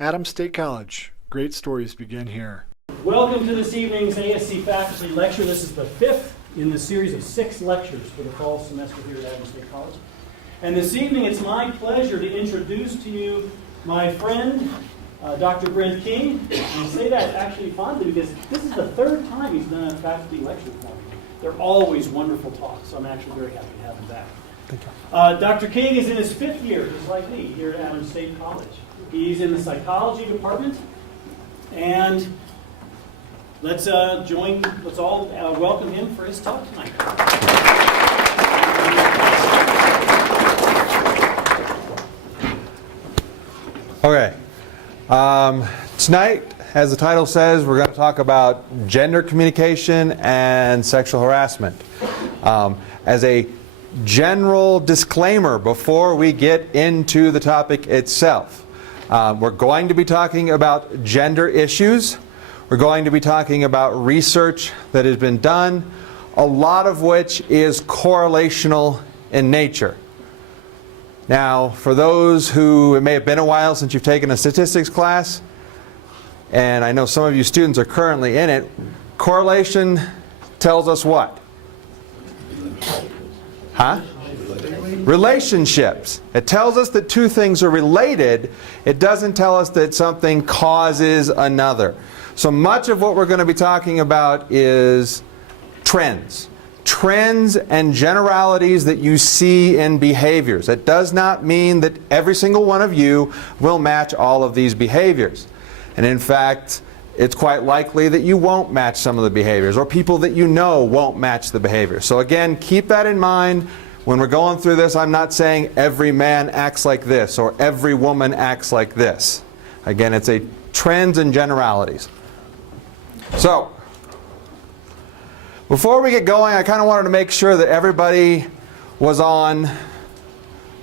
Adams State College. Great stories begin here. Welcome to this evening's ASC faculty lecture. This is the fifth in the series of 6 lectures for the fall semester here at Adams State College. And this evening it's my pleasure to introduce to you my friend, Dr. Brent King. And I say that actually fondly because this is the 3rd time he's done a faculty lecture for me. They're always wonderful talks, so I'm actually very happy to have him back. Thank you. Dr. King is in his 5th year, just like me, here at Adams State College. He's in the psychology department, and let's all welcome him for his talk tonight. Okay. Tonight, as the title says, we're going to talk about gender communication and sexual harassment. As a general disclaimer before we get into the topic itself, we're going to be talking about gender issues. We're going to be talking about research that has been done, a lot of which is correlational in nature. Now, for those who, it may have been a while since you've taken a statistics class, and I know some of you students are currently in it, correlation tells us what? Huh? Relationships. It tells us that 2 things are related. It doesn't tell us that something causes another. So much of what we're going to be talking about is trends. Trends and generalities that you see in behaviors. It does not mean that every single one of you will match all of these behaviors. And in fact, it's quite likely that you won't match some of the behaviors, or people that you know won't match the behaviors. So again, keep that in mind. When we're going through this, I'm not saying every man acts like this or every woman acts like this. Again, it's a trends and generalities. So, before we get going, I kind of wanted to make sure that everybody was in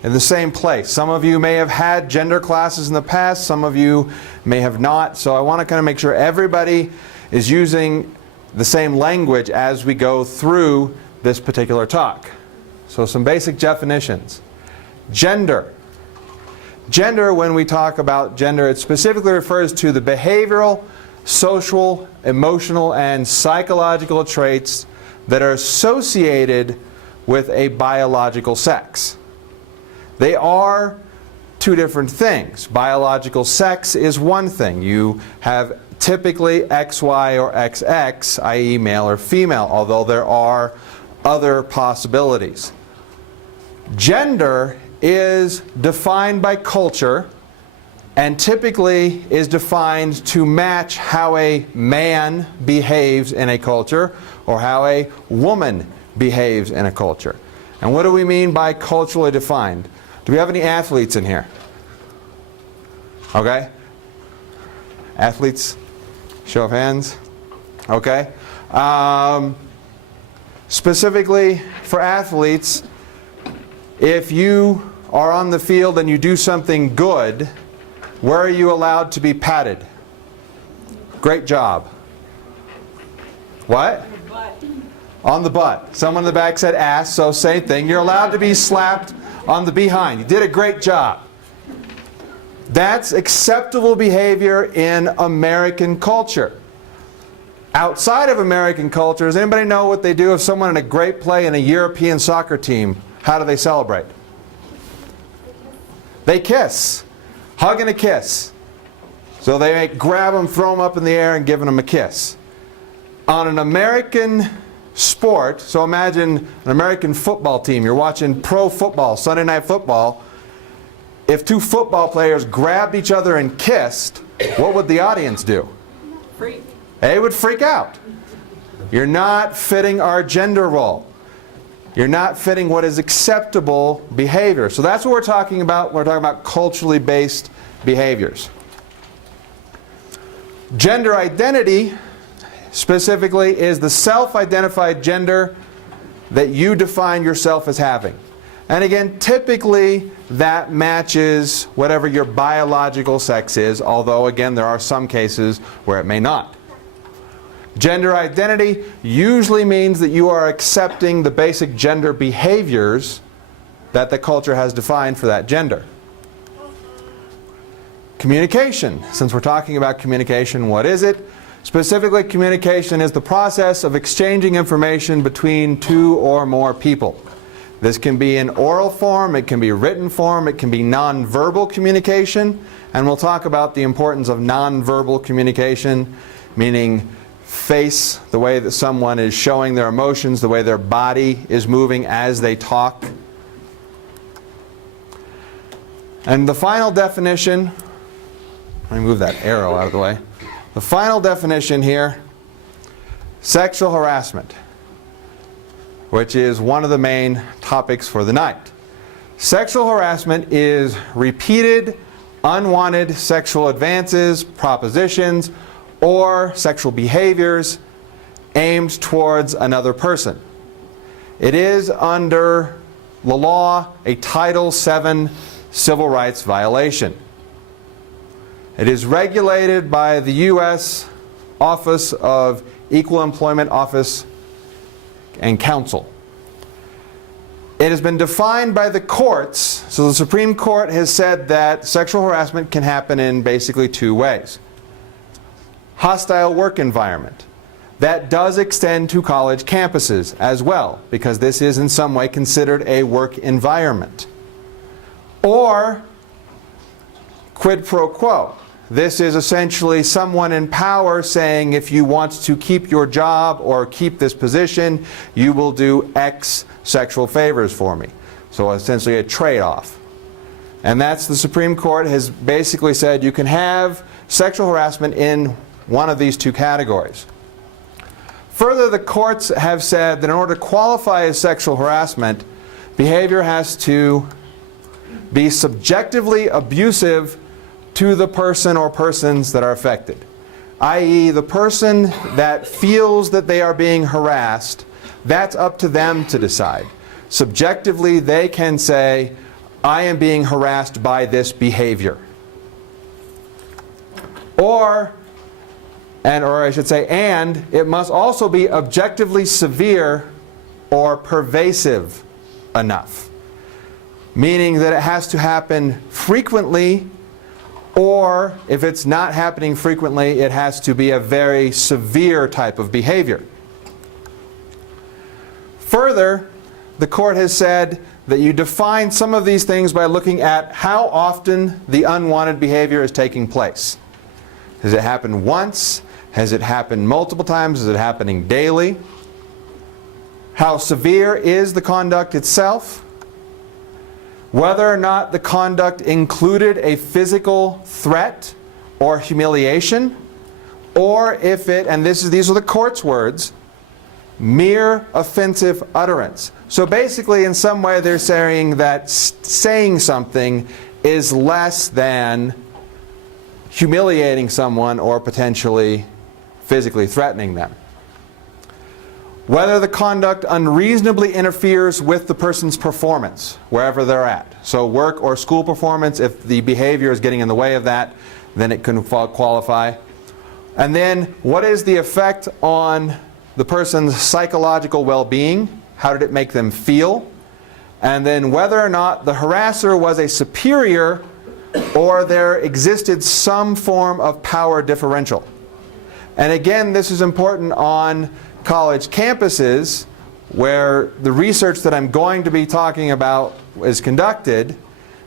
the same place. Some of you may have had gender classes in the past, some of you may have not. So I want to kind of make sure everybody is using the same language as we go through this particular talk. So some basic definitions. Gender. Gender, when we talk about gender, it specifically refers to the behavioral, social, emotional, and psychological traits that are associated with a biological sex. They are 2 different things. Biological sex is one thing. You have typically XY or XX, i.e. male or female, although there are other possibilities. Gender is defined by culture and typically is defined to match how a man behaves in a culture or how a woman behaves in a culture. And what do we mean by culturally defined? Do we have any athletes in here? Okay. Athletes? Show of hands. Okay. Specifically for athletes, if you are on the field and you do something good, where are you allowed to be patted? Great job. What? On the butt. Someone in the back said ass, so same thing. You're allowed to be slapped on the behind. You did a great job. That's acceptable behavior in American culture. Outside of American culture, does anybody know what they do if someone in a great play in a European soccer team, how do they celebrate? They kiss. Hug and a kiss. So they grab them, throw them up in the air, and give them a kiss. On an American sport, so imagine an American football team. You're watching pro football, Sunday Night Football. If 2 football players grabbed each other and kissed, what would the audience do? Freak. They would freak out. You're not fitting our gender role. You're not fitting what is acceptable behavior. So that's what we're talking about when we're talking about culturally based behaviors. Gender identity, specifically, is the self-identified gender that you define yourself as having. And again, typically that matches whatever your biological sex is, although again there are some cases where it may not. Gender identity usually means that you are accepting the basic gender behaviors that the culture has defined for that gender. Communication. Since we're talking about communication, what is it? Specifically, communication is the process of exchanging information between two or more people. This can be in oral form, it can be written form, it can be nonverbal communication, and we'll talk about the importance of nonverbal communication, meaning face, the way that someone is showing their emotions, the way their body is moving as they talk. And the final definition, let me move that arrow out of the way. The final definition here, sexual harassment, which is one of the main topics for the night. Sexual harassment is repeated, unwanted sexual advances, propositions, or sexual behaviors aimed towards another person. It is under the law a Title VII civil rights violation. It is regulated by the U.S. Office of Equal Employment Office and Counsel. It has been defined by the courts, so the Supreme Court has said that sexual harassment can happen in basically two ways. Hostile work environment. That does extend to college campuses as well, because this is in some way considered a work environment. Or quid pro quo. This is essentially someone in power saying, if you want to keep your job or keep this position, you will do X sexual favors for me. So essentially a trade-off. And that's the Supreme Court has basically said you can have sexual harassment in one of these two categories. Further, the courts have said that in order to qualify as sexual harassment, behavior has to be subjectively abusive to the person or persons that are affected. I.e., the person that feels that they are being harassed, that's up to them to decide. Subjectively, they can say, I am being harassed by this behavior. Or I should say, and it must also be objectively severe or pervasive enough. Meaning that it has to happen frequently, or if it's not happening frequently, it has to be a very severe type of behavior. Further, the court has said that you define some of these things by looking at how often the unwanted behavior is taking place. Has it happened once? Has it happened multiple times? Is it happening daily? How severe is the conduct itself? Whether or not the conduct included a physical threat or humiliation, or if it, and these are the court's words, mere offensive utterance. So basically, in some way, they're saying that saying something is less than humiliating someone or potentially physically threatening them. Whether the conduct unreasonably interferes with the person's performance, wherever they're at. So work or school performance, if the behavior is getting in the way of that, then it can qualify. And then, what is the effect on the person's psychological well-being? How did it make them feel? And then whether or not the harasser was a superior or there existed some form of power differential. And again, this is important on college campuses where the research that I'm going to be talking about is conducted,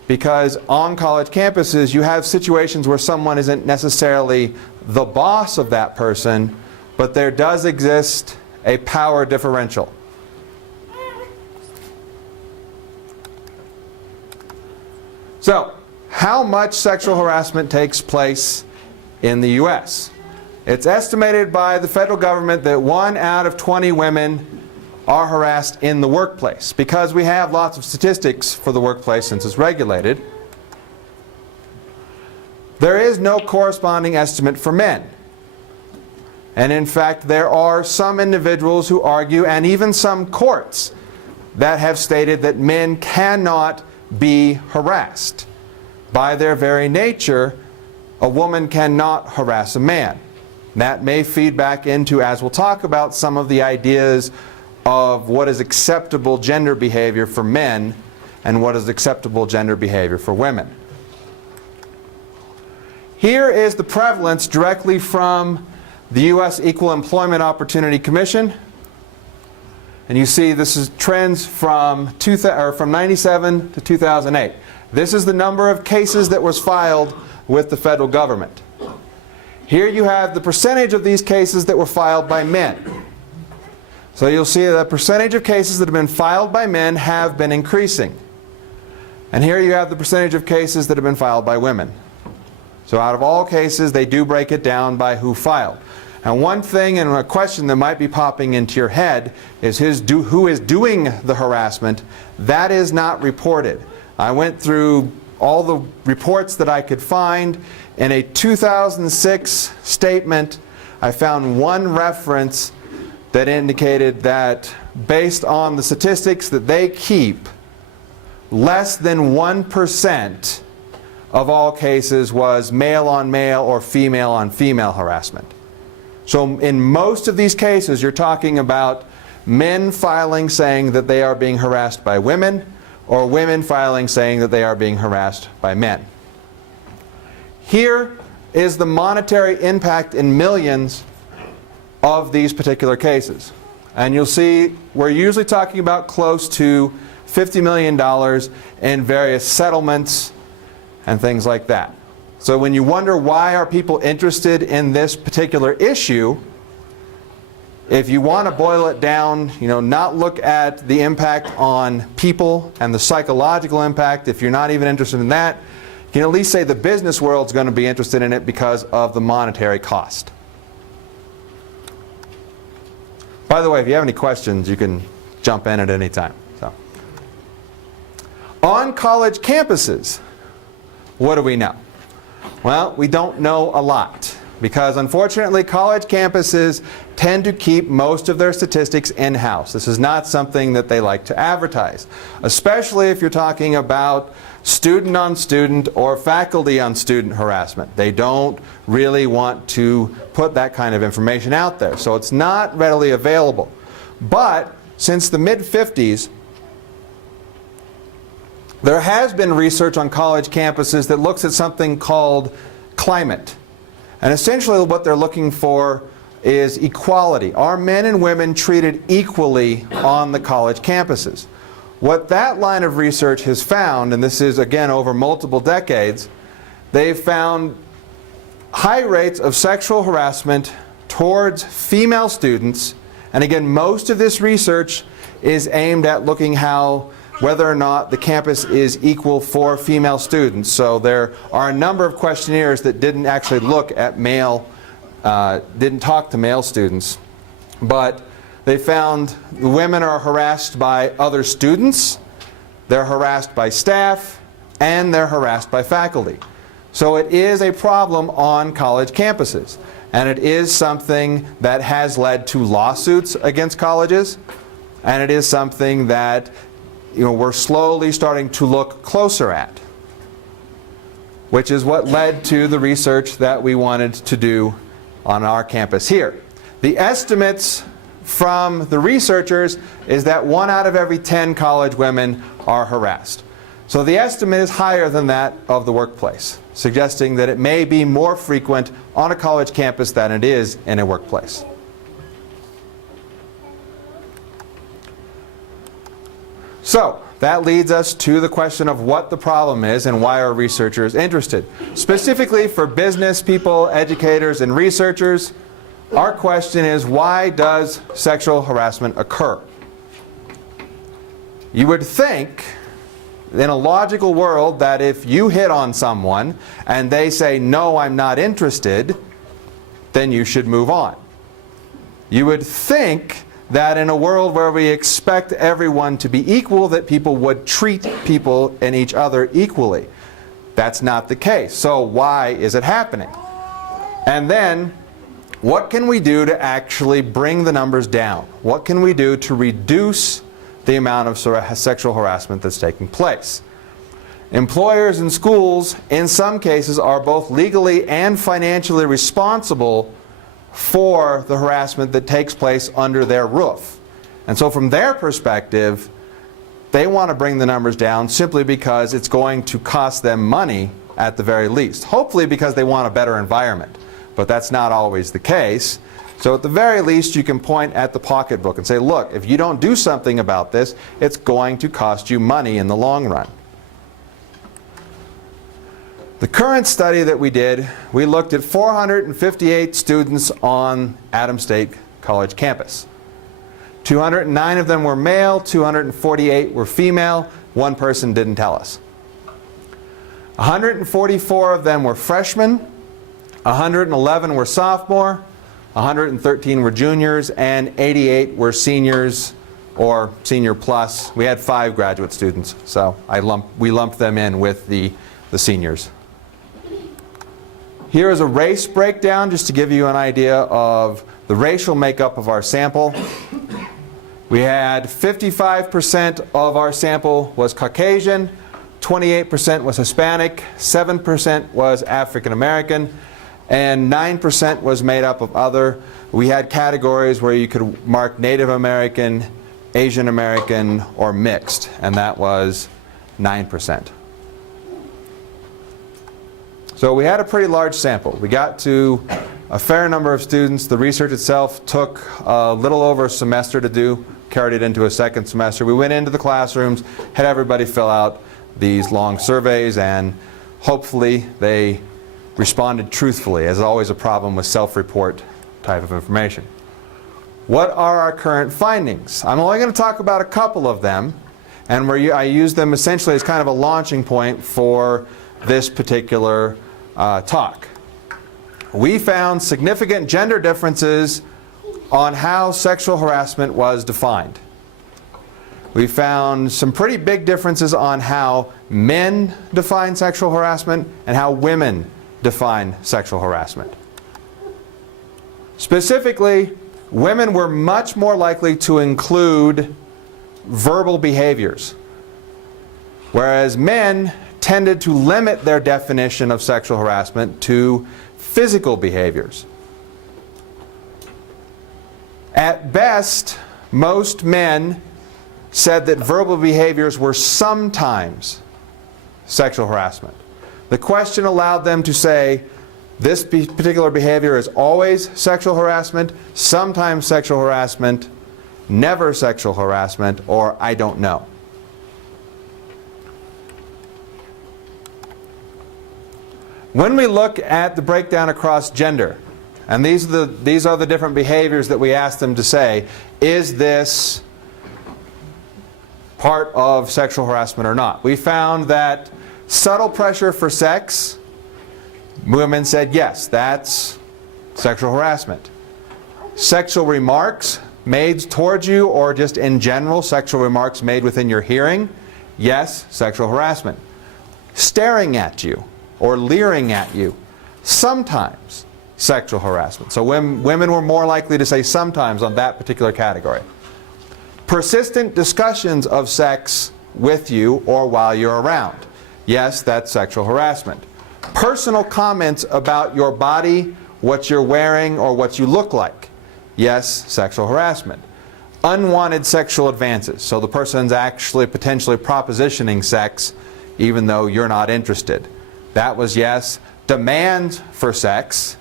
because on college campuses you have situations where someone isn't necessarily the boss of that person, but there does exist a power differential. So, how much sexual harassment takes place in the U.S.? It's estimated by the federal government that 1 out of 20 women are harassed in the workplace, because we have lots of statistics for the workplace since it's regulated. There is no corresponding estimate for men. And in fact, there are some individuals who argue, and even some courts, that have stated that men cannot be harassed. By their very nature, a woman cannot harass a man. That may feed back into, as we'll talk about, some of the ideas of what is acceptable gender behavior for men and what is acceptable gender behavior for women. Here is the prevalence directly from the U.S. Equal Employment Opportunity Commission. And you see this is trends from 97 to 2008. This is the number of cases that was filed with the federal government. Here you have the percentage of these cases that were filed by men. So you'll see that the percentage of cases that have been filed by men have been increasing. And here you have the percentage of cases that have been filed by women. So out of all cases, they do break it down by who filed. And one thing and a question that might be popping into your head is who is doing the harassment. That is not reported. I went through all the reports that I could find. In a 2006 statement, I found one reference that indicated that based on the statistics that they keep, less than 1% of all cases was male on male or female on female harassment. So in most of these cases, you're talking about men filing saying that they are being harassed by women, or women filing saying that they are being harassed by men. Here is the monetary impact in millions of these particular cases. And you'll see we're usually talking about close to $50 million in various settlements and things like that. So when you wonder why are people interested in this particular issue, if you want to boil it down, not look at the impact on people and the psychological impact, if you're not even interested in that, you can at least say the business world's going to be interested in it because of the monetary cost. By the way, if you have any questions, you can jump in at any time. So, on college campuses, what do we know? Well, we don't know a lot because unfortunately college campuses tend to keep most of their statistics in-house. This is not something that they like to advertise, especially if you're talking about student-on-student or faculty-on-student harassment. They don't really want to put that kind of information out there, so it's not readily available. But since the mid-50s, there has been research on college campuses that looks at something called climate. And essentially what they're looking for is equality. Are men and women treated equally on the college campuses? What that line of research has found, and this is again over multiple decades, they've found high rates of sexual harassment towards female students. And again, most of this research is aimed at looking whether or not the campus is equal for female students. So there are a number of questionnaires that didn't actually look at didn't talk to male students. But they found the women are harassed by other students, they're harassed by staff, and they're harassed by faculty. So it is a problem on college campuses. And it is something that has led to lawsuits against colleges. And it is something that we're slowly starting to look closer at, which is what led to the research that we wanted to do on our campus here. The estimates from the researchers is that 1 out of every 10 college women are harassed. So the estimate is higher than that of the workplace, suggesting that it may be more frequent on a college campus than it is in a workplace. So that leads us to the question of what the problem is and why are researchers interested. Specifically for business people, educators, and researchers, our question is, why does sexual harassment occur? You would think in a logical world that if you hit on someone and they say, no, I'm not interested, then you should move on. You would think that in a world where we expect everyone to be equal, that people would treat people and each other equally. That's not the case. So why is it happening? And then, what can we do to actually bring the numbers down? What can we do to reduce the amount of sexual harassment that's taking place? Employers and schools, in some cases, are both legally and financially responsible for the harassment that takes place under their roof. And so from their perspective, they want to bring the numbers down simply because it's going to cost them money at the very least. Hopefully because they want a better environment, but that's not always the case. So at the very least, you can point at the pocketbook and say, look, if you don't do something about this, it's going to cost you money in the long run. The current study that we did, we looked at 458 students on Adams State College campus. 209 of them were male, 248 were female, one person didn't tell us. 144 of them were freshmen, 111 were sophomore, 113 were juniors, and 88 were seniors or senior plus. We had 5 graduate students, so we lumped them in with the seniors. Here is a race breakdown just to give you an idea of the racial makeup of our sample. We had 55% of our sample was Caucasian, 28% was Hispanic, 7% was African American, and 9% was made up of other. We had categories where you could mark Native American, Asian American, or mixed, and that was 9%. So we had a pretty large sample. We got to a fair number of students. The research itself took a little over a semester to do, carried it into a second semester. We went into the classrooms, had everybody fill out these long surveys, and hopefully they responded truthfully, as always a problem with self-report type of information. What are our current findings? I'm only going to talk about a couple of them, and I use them essentially as kind of a launching point for this particular talk. We found significant gender differences on how sexual harassment was defined. We found some pretty big differences on how men define sexual harassment and how women define sexual harassment. Specifically, women were much more likely to include verbal behaviors, whereas men tended to limit their definition of sexual harassment to physical behaviors. At best, most men said that verbal behaviors were sometimes sexual harassment. The question allowed them to say, this particular behavior is always sexual harassment, sometimes sexual harassment, never sexual harassment, or I don't know. When we look at the breakdown across gender, and these are the different behaviors that we asked them to say, is this part of sexual harassment or not? We found that subtle pressure for sex, women said yes, that's sexual harassment. Sexual remarks made towards you or just in general, sexual remarks made within your hearing, yes, sexual harassment. Staring at you or leering at you, sometimes sexual harassment. So women were more likely to say sometimes on that particular category. Persistent discussions of sex with you or while you're around, yes, that's sexual harassment. Personal comments about your body, what you're wearing, or what you look like, yes, sexual harassment. Unwanted sexual advances, so the person's actually potentially propositioning sex even though you're not interested. That was yes. Demands for sex,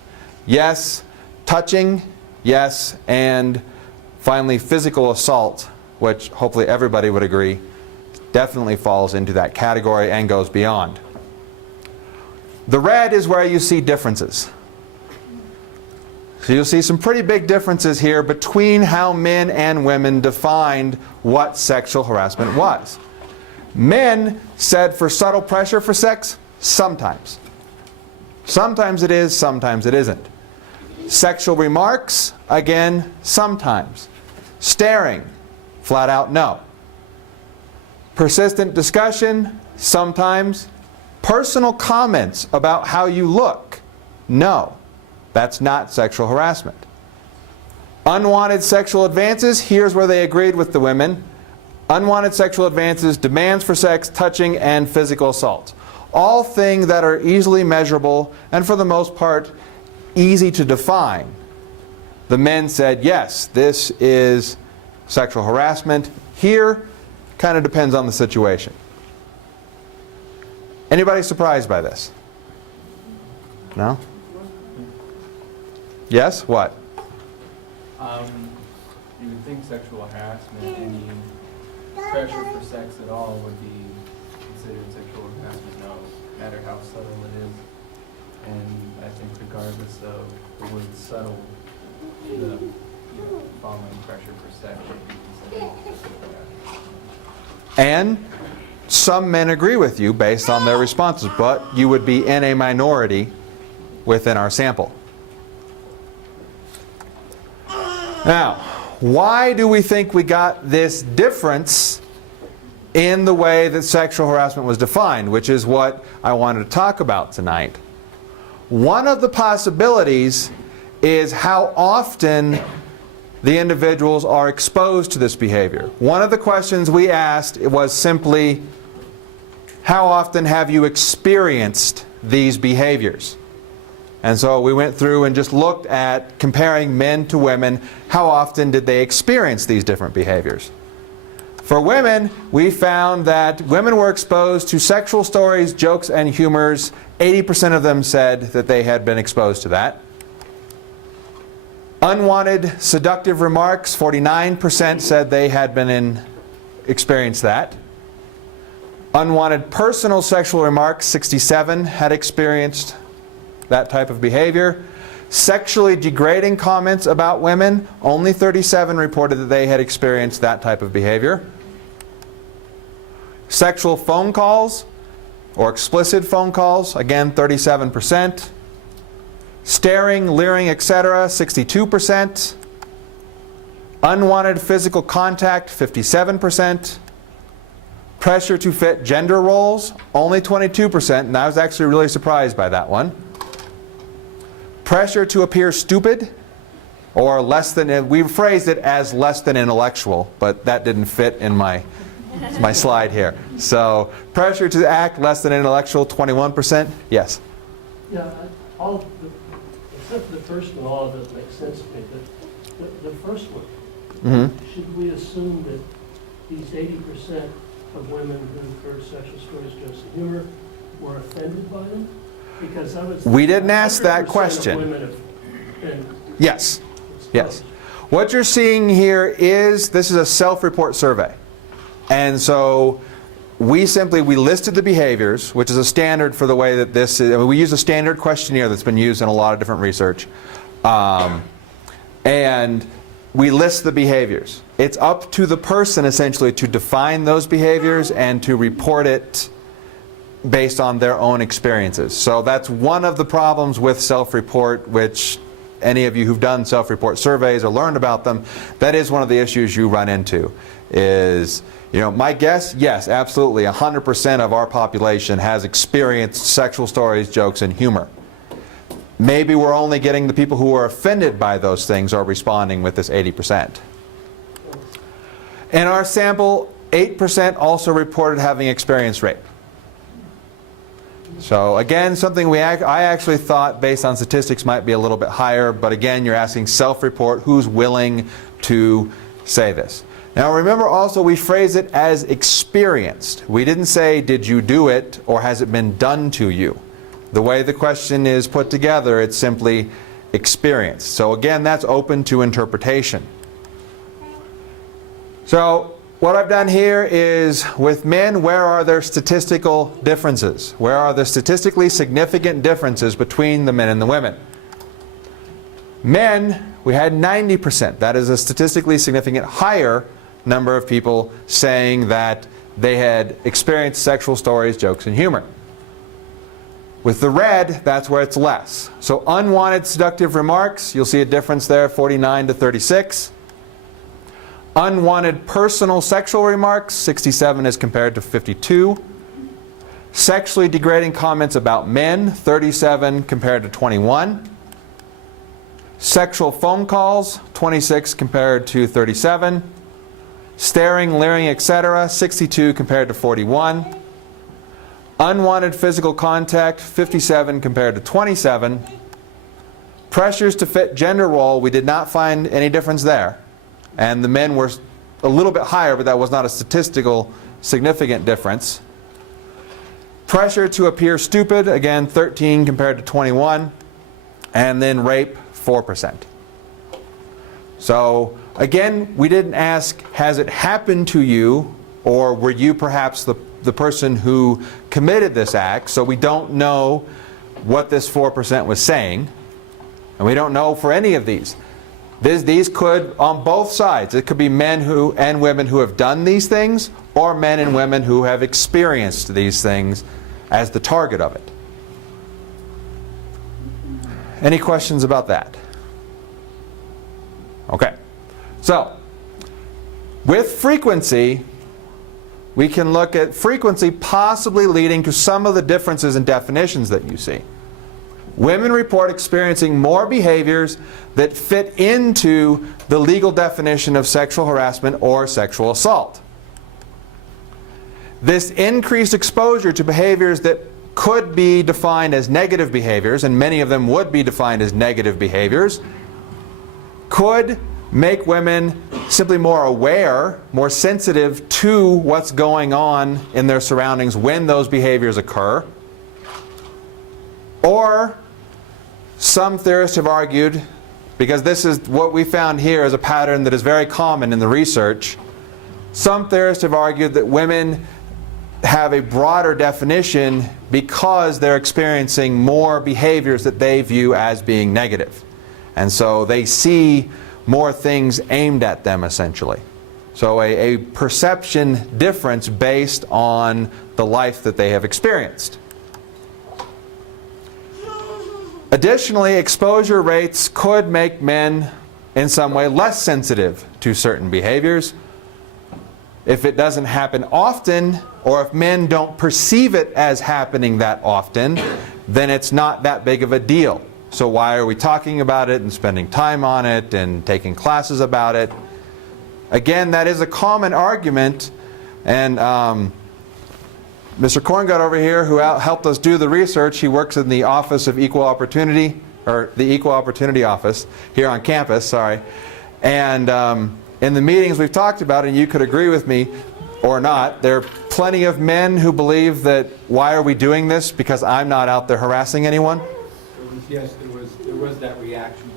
yes. Touching, yes. And finally, physical assault, which hopefully everybody would agree definitely falls into that category and goes beyond. The red is where you see differences. So you'll see some pretty big differences here between how men and women defined what sexual harassment was. Men said for subtle pressure for sex, sometimes. Sometimes it is, sometimes it isn't. Sexual remarks, again, sometimes. Staring, flat out no. Persistent discussion, sometimes. Personal comments about how you look, no. That's not sexual harassment. Unwanted sexual advances, here's where they agreed with the women. Unwanted sexual advances, demands for sex, touching, and physical assault. All things that are easily measurable and for the most part easy to define. The men said, yes, this is sexual harassment. Here, kind of depends on the situation. Anybody surprised by this? No? Yes? What? You would think sexual harassment, any pressure for sex at all would be considered sexual harassment, no matter how subtle it is. And I think regardless of the word subtle, the following pressure for sex would be considered sexual harassment. And some men agree with you based on their responses, but you would be in a minority within our sample. Now, why do we think we got this difference in the way that sexual harassment was defined, which is what I wanted to talk about tonight? One of the possibilities is how often the individuals are exposed to this behavior. One of the questions we asked was simply, how often have you experienced these behaviors? And so we went through and just looked at comparing men to women. How often did they experience these different behaviors? For women, we found that women were exposed to sexual stories, jokes, and humors. 80% of them said that they had been exposed to that. Unwanted seductive remarks, 49% said they had experienced that. Unwanted personal sexual remarks, 67 had experienced that type of behavior. Sexually degrading comments about women, only 37 reported that they had experienced that type of behavior. Sexual phone calls or explicit phone calls, again 37%. Staring, leering, etc., 62%. Unwanted physical contact, 57%. Pressure to fit gender roles, only 22%, and I was actually really surprised by that one. Pressure to appear stupid, or less than, we phrased it as less than intellectual, but that didn't fit in my slide here. So, pressure to act less than intellectual, 21%. Yes? Yeah, except the first one, all of it makes sense to me. But the first one, should we assume that these 80% of women who heard sexual stories, jokes, and humor were offended by them? Because I was. We didn't ask that 100% question. of women have been Yes. exposed. Yes. What you're seeing here is, this is a self-report survey. And so we listed the behaviors, which is a standard for the way that this is. I mean, we use a standard questionnaire that's been used in a lot of different research. And we list the behaviors. It's up to the person, essentially, to define those behaviors and to report it based on their own experiences. So that's one of the problems with self-report, which any of you who've done self-report surveys or learned about them, that is one of the issues you run into. Is, my guess, yes, absolutely, 100% of our population has experienced sexual stories, jokes, and humor. Maybe we're only getting the people who are offended by those things are responding with this 80%. In our sample, 8% also reported having experienced rape. So again, something I actually thought based on statistics might be a little bit higher, but again, you're asking self-report, who's willing to say this. Now remember also, we phrase it as experienced. We didn't say, did you do it, or has it been done to you? The way the question is put together, it's simply experienced. So again, that's open to interpretation. So what I've done here is, with men, where are there statistical differences? Where are the statistically significant differences between the men and the women? Men, we had 90%. That is a statistically significant higher number of people saying that they had experienced sexual stories, jokes, and humor. With the red, that's where it's less. So unwanted seductive remarks, you'll see a difference there, 49 to 36. Unwanted personal sexual remarks, 67 as compared to 52. Sexually degrading comments about men, 37 compared to 21. Sexual phone calls, 26 compared to 37. Staring, leering, etc., 62 compared to 41. Unwanted physical contact, 57 compared to 27. Pressures to fit gender role, we did not find any difference there. And the men were a little bit higher, but that was not a statistical significant difference. Pressure to appear stupid, again 13 compared to 21. And then rape, 4%. So again, we didn't ask, has it happened to you, or were you perhaps the person who committed this act? So we don't know what this 4% was saying. And we don't know for any of these. These could, on both sides, it could be men and women who have done these things, or men and women who have experienced these things as the target of it. Any questions about that? Okay. So, with frequency, we can look at frequency possibly leading to some of the differences in definitions that you see. Women report experiencing more behaviors that fit into the legal definition of sexual harassment or sexual assault. This increased exposure to behaviors that could be defined as negative behaviors, and many of them would be defined as negative behaviors, could make women simply more aware, more sensitive to what's going on in their surroundings when those behaviors occur. Or some theorists have argued, because this is what we found here as a pattern that is very common in the research, some theorists have argued that women have a broader definition because they're experiencing more behaviors that they view as being negative. And so they see more things aimed at them, essentially. So a perception difference based on the life that they have experienced. Additionally, exposure rates could make men in some way less sensitive to certain behaviors. If it doesn't happen often, or if men don't perceive it as happening that often, then it's not that big of a deal. So why are we talking about it and spending time on it and taking classes about it? Again, that is a common argument, and Mr. Korngut over here, who helped us do the research, he works in the Office of Equal Opportunity, or the Equal Opportunity Office here on campus, sorry. And in the meetings we've talked about, and you could agree with me or not, there are plenty of men who believe that, why are we doing this? Because I'm not out there harassing anyone. Yes, there was that reaction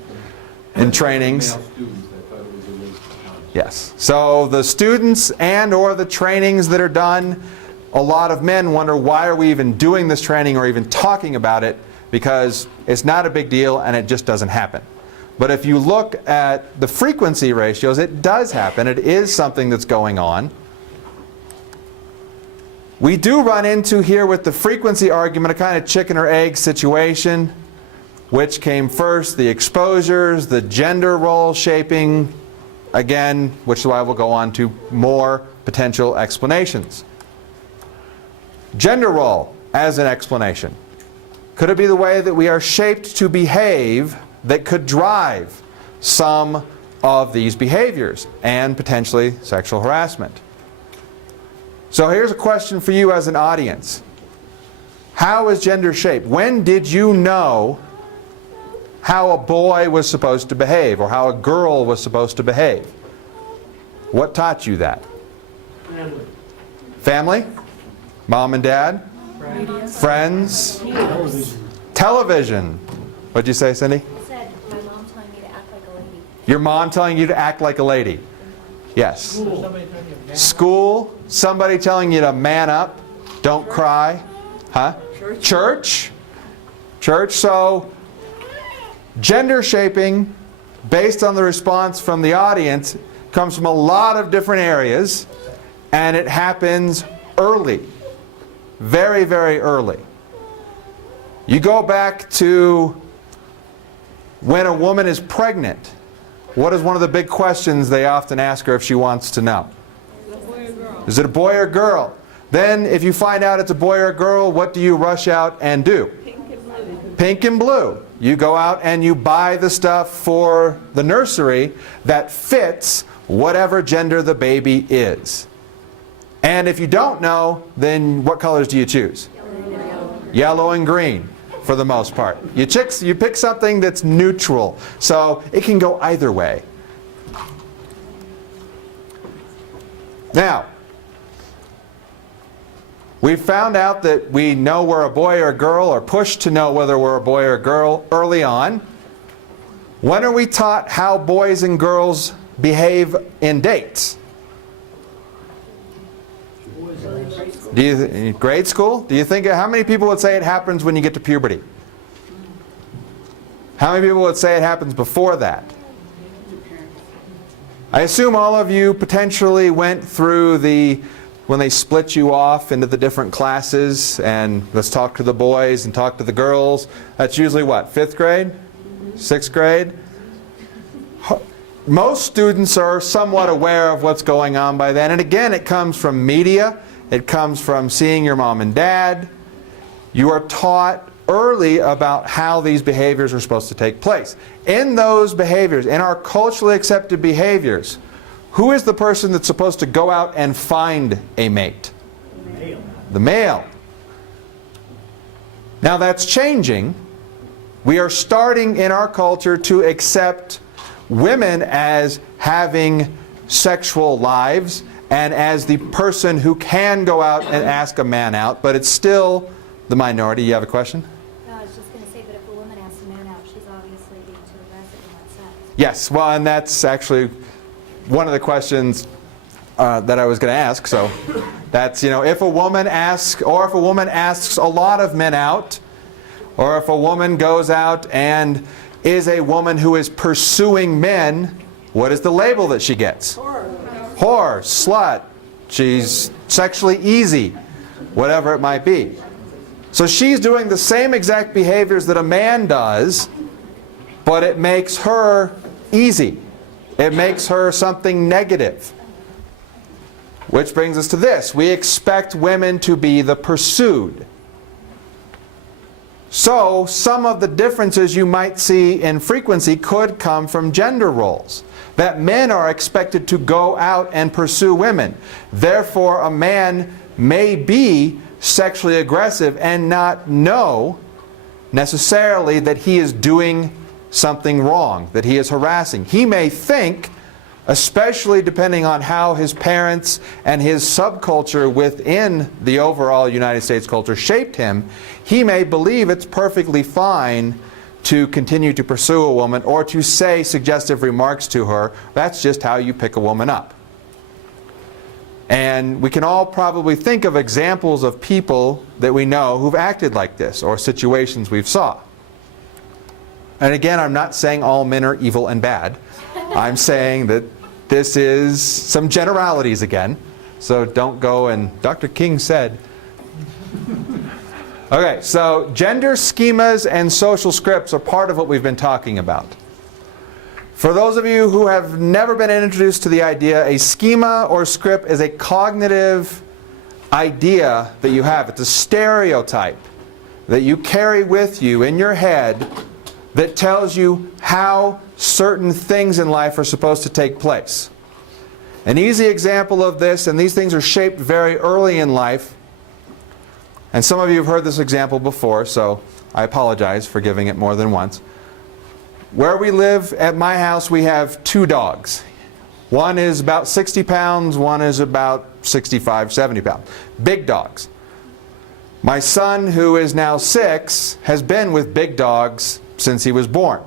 in trainings. Male students that thought it was a waste of time. Yes. So the students and or the trainings that are done, a lot of men wonder, why are we even doing this training or even talking about it? Because it's not a big deal and it just doesn't happen. But if you look at the frequency ratios, it does happen. It is something that's going on. We do run into here with the frequency argument a kind of chicken or egg situation. Which came first, the exposures, the gender role shaping, again, which is why we'll go on to more potential explanations. Gender role as an explanation. Could it be the way that we are shaped to behave that could drive some of these behaviors and potentially sexual harassment? So here's a question for you as an audience. How is gender shaped? When did you know how a boy was supposed to behave, or how a girl was supposed to behave? What taught you that? Family. Family? Mom and dad? Friends? Television. What'd you say, Cindy? I said, my mom telling me to act like a lady. Your mom telling you to act like a lady. Yes. School. Somebody telling you to man up. Don't cry. Huh? Church. Church. So, gender shaping, based on the response from the audience, comes from a lot of different areas, and it happens early. Very, very early. You go back to when a woman is pregnant. What is one of the big questions they often ask her if she wants to know? Is it a boy or girl? Then, if you find out it's a boy or a girl, what do you rush out and do? Pink and blue. Pink and blue. You go out and you buy the stuff for the nursery that fits whatever gender the baby is. And if you don't know, then what colors do you choose? Yellow and green, for the most part. You pick something that's neutral, so it can go either way. Now, We found out that we know we're a boy or a girl, or pushed to know whether we're a boy or a girl early on. When are we taught how boys and girls behave in dates? Grade school? Do you think, how many people would say it happens when you get to puberty? How many people would say it happens before that? I assume all of you potentially went through when they split you off into the different classes, and let's talk to the boys and talk to the girls. That's usually what, 5th grade? 6th grade? Most students are somewhat aware of what's going on by then. And again, it comes from media. It comes from seeing your mom and dad. You are taught early about how these behaviors are supposed to take place. In those behaviors, in our culturally accepted behaviors, who is the person that's supposed to go out and find a mate? The male. Now that's changing. We are starting in our culture to accept women as having sexual lives and as the person who can go out and ask a man out, but it's still the minority. You have a question? No, I was just going to say, but if a woman asks a man out, she's obviously being too aggressive in that sense. Yes, well, and that's actually one of the questions that I was going to ask. So that's, if a woman asks, or if a woman asks a lot of men out, or if a woman goes out and is a woman who is pursuing men, what is the label that she gets? Whore, slut, she's sexually easy, whatever it might be. So she's doing the same exact behaviors that a man does, but it makes her easy. It makes her something negative. Which brings us to this. We expect women to be the pursued. So some of the differences you might see in frequency could come from gender roles. That men are expected to go out and pursue women. Therefore, a man may be sexually aggressive and not know necessarily that he is doing something wrong, that he is harassing. He may think, especially depending on how his parents and his subculture within the overall United States culture shaped him, he may believe it's perfectly fine to continue to pursue a woman or to say suggestive remarks to her. That's just how you pick a woman up. And we can all probably think of examples of people that we know who've acted like this, or situations we've saw. And again, I'm not saying all men are evil and bad. I'm saying that this is some generalities again. So don't go and Dr. King said. Okay, so gender schemas and social scripts are part of what we've been talking about. For those of you who have never been introduced to the idea, a schema or script is a cognitive idea that you have. It's a stereotype that you carry with you in your head that tells you how certain things in life are supposed to take place. An easy example of this, and these things are shaped very early in life, and some of you have heard this example before, so I apologize for giving it more than once. Where we live at my house, we have 2 dogs. One is about 60 pounds, one is about 65, 70 pounds. Big dogs. My son, who is now 6, has been with big dogs since he was born.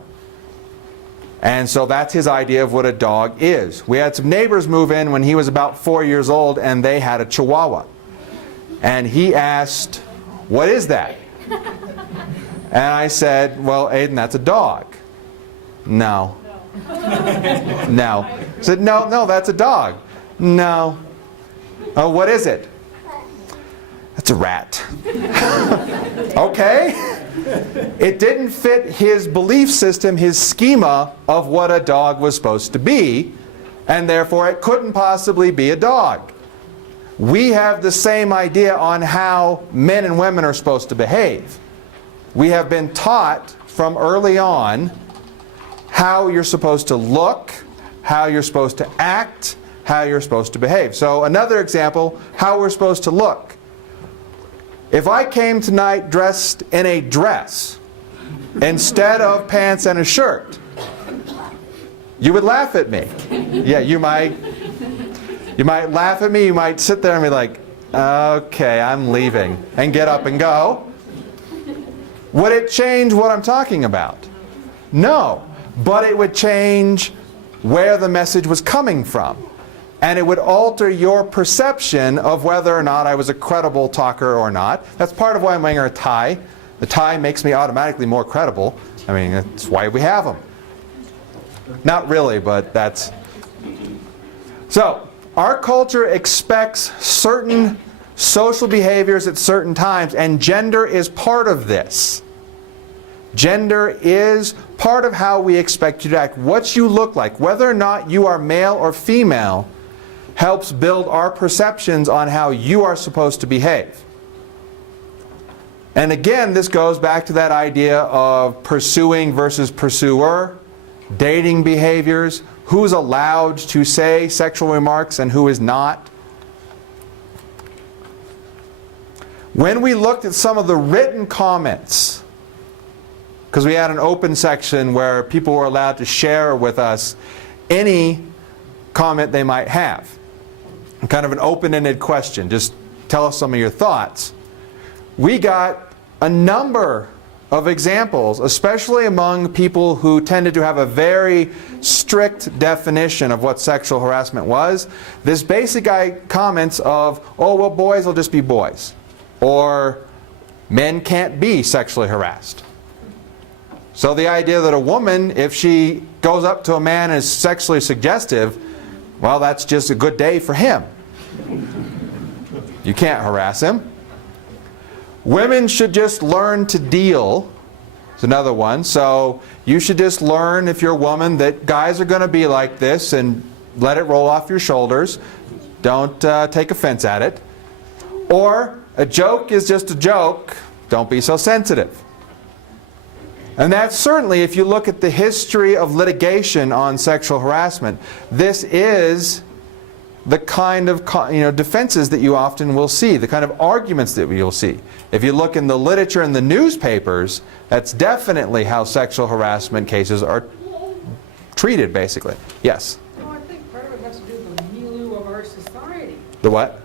And so that's his idea of what a dog is. We had some neighbors move in when he was about 4 years old, and they had a Chihuahua. And he asked, "What is that?" And I said, "Well, Aiden, that's a dog." "No." "No." I said, No, that's a dog." "No." "Oh, what is it?" "That's a rat." Okay. It didn't fit his belief system, his schema of what a dog was supposed to be, and therefore it couldn't possibly be a dog. We have the same idea on how men and women are supposed to behave. We have been taught from early on how you're supposed to look, how you're supposed to act, how you're supposed to behave. So another example, how we're supposed to look. If I came tonight dressed in a dress instead of pants and a shirt, you would laugh at me. Yeah, you might laugh at me. You might sit there and be like, Okay, I'm leaving. And get up and go. Would it change what I'm talking about? No. But it would change where the message was coming from. And it would alter your perception of whether or not I was a credible talker or not. That's part of why I'm wearing a tie. The tie makes me automatically more credible. I mean, that's why we have them. Not really, but that's... So, our culture expects certain social behaviors at certain times, and gender is part of this. Gender is part of how we expect you to act. What you look like, whether or not you are male or female, helps build our perceptions on how you are supposed to behave. And again, this goes back to that idea of pursuing versus pursuer, dating behaviors, who's allowed to say sexual remarks and who is not. When we looked at some of the written comments, because we had an open section where people were allowed to share with us any comment they might have. Kind of an open-ended question. Just tell us some of your thoughts. We got a number of examples, especially among people who tended to have a very strict definition of what sexual harassment was. This basic comments of, oh, well, boys will just be boys. Or men can't be sexually harassed. So the idea that a woman, if she goes up to a man and is sexually suggestive, well, that's just a good day for him. You can't harass him. Women should just learn to deal. It's another one. So you should just learn, if you're a woman, that guys are going to be like this and let it roll off your shoulders. Don't take offense at it. Or a joke is just a joke. Don't be so sensitive. And that's certainly, if you look at the history of litigation on sexual harassment, this is the kind of defenses that you often will see, the kind of arguments that you'll see. If you look in the literature and the newspapers, that's definitely how sexual harassment cases are treated, basically. Yes? Well, I think part of it has to do with the milieu of our society. The what?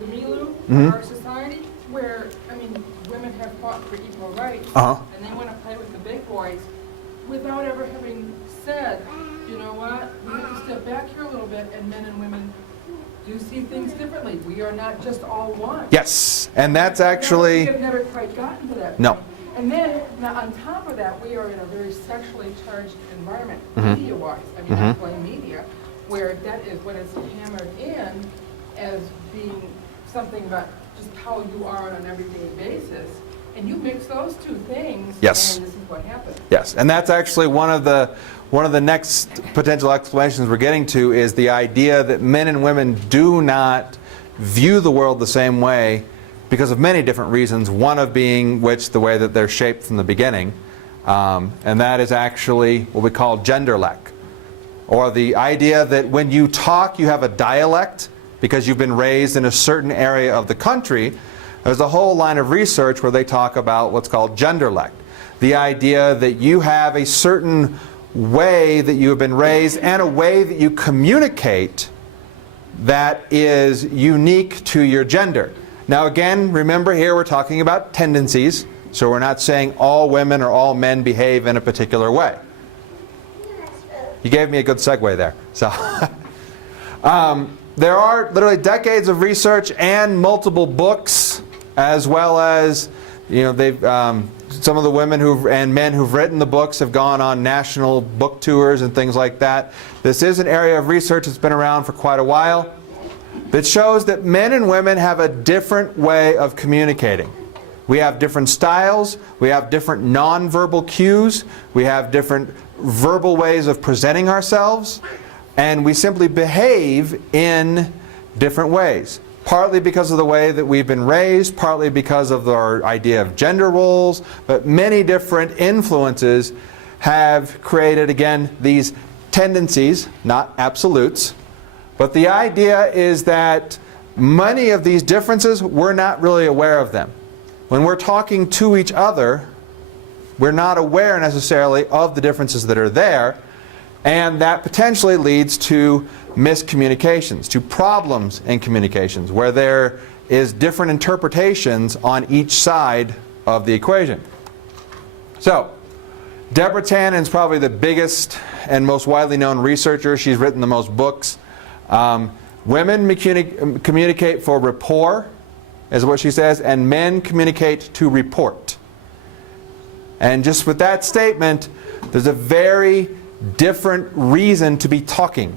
The milieu Mhm. of our society, where, I mean, women have fought for equal rights, Uh-huh. and they want to play with the big boys without ever having said, you know what, we have to step back here a little bit, and men and women do see things differently. We are not just all one. Yes. And that's actually... We have never quite gotten to that No. point. And then, now on top of that, we are in a very sexually charged environment, Mhm. media-wise. I mean, I Mhm. blame media, where that is what is hammered in as being something about just how you are on an everyday basis. And you mix those two things, Yes. and this is what happens. Yes, and that's actually one of the next potential explanations we're getting to, is the idea that men and women do not view the world the same way because of many different reasons, one of being which the way that they're shaped from the beginning, and that is actually what we call genderlek, or the idea that when you talk you have a dialect because you've been raised in a certain area of the country. There's a whole line of research where they talk about what's called genderlek, the idea that you have a certain way that you have been raised and a way that you communicate that is unique to your gender. Now again, remember here we're talking about tendencies, so we're not saying all women or all men behave in a particular way. You gave me a good segue there. So, there are literally decades of research and multiple books, as well as, they've some of the women and men who've written the books have gone on national book tours and things like that. This is an area of research that's been around for quite a while that shows that men and women have a different way of communicating. We have different styles, we have different nonverbal cues, we have different verbal ways of presenting ourselves, and we simply behave in different ways. Partly because of the way that we've been raised, partly because of our idea of gender roles, but many different influences have created, again, these tendencies, not absolutes. But the idea is that many of these differences, we're not really aware of them. When we're talking to each other, we're not aware necessarily of the differences that are there, and that potentially leads to miscommunications, to problems in communications, where there is different interpretations on each side of the equation. So, Deborah Tannen is probably the biggest and most widely known researcher. She's written the most books. Women communicate for rapport, is what she says, and men communicate to report. And just with that statement, there's a very different reason to be talking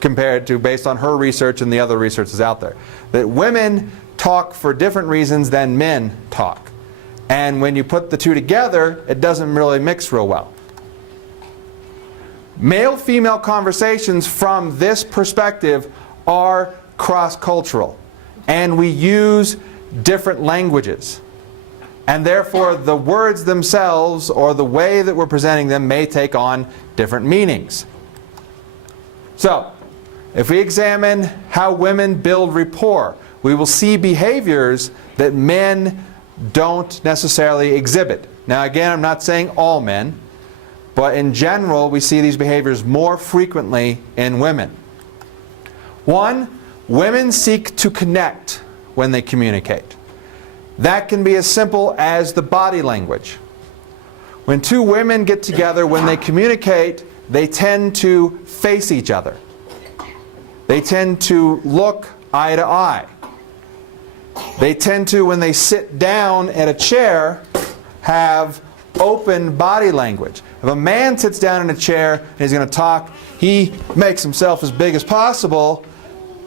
compared to based on her research and the other research that's out there. That women talk for different reasons than men talk. And when you put the two together, it doesn't really mix real well. Male-female conversations from this perspective are cross-cultural. And we use different languages. And therefore, the words themselves, or the way that we're presenting them, may take on different meanings. So, if we examine how women build rapport, we will see behaviors that men don't necessarily exhibit. Now again, I'm not saying all men, but in general, we see these behaviors more frequently in women. One, women seek to connect when they communicate. That can be as simple as the body language. When two women get together, when they communicate, they tend to face each other. They tend to look eye to eye. They tend to, when they sit down at a chair, have open body language. If a man sits down in a chair and he's going to talk, he makes himself as big as possible,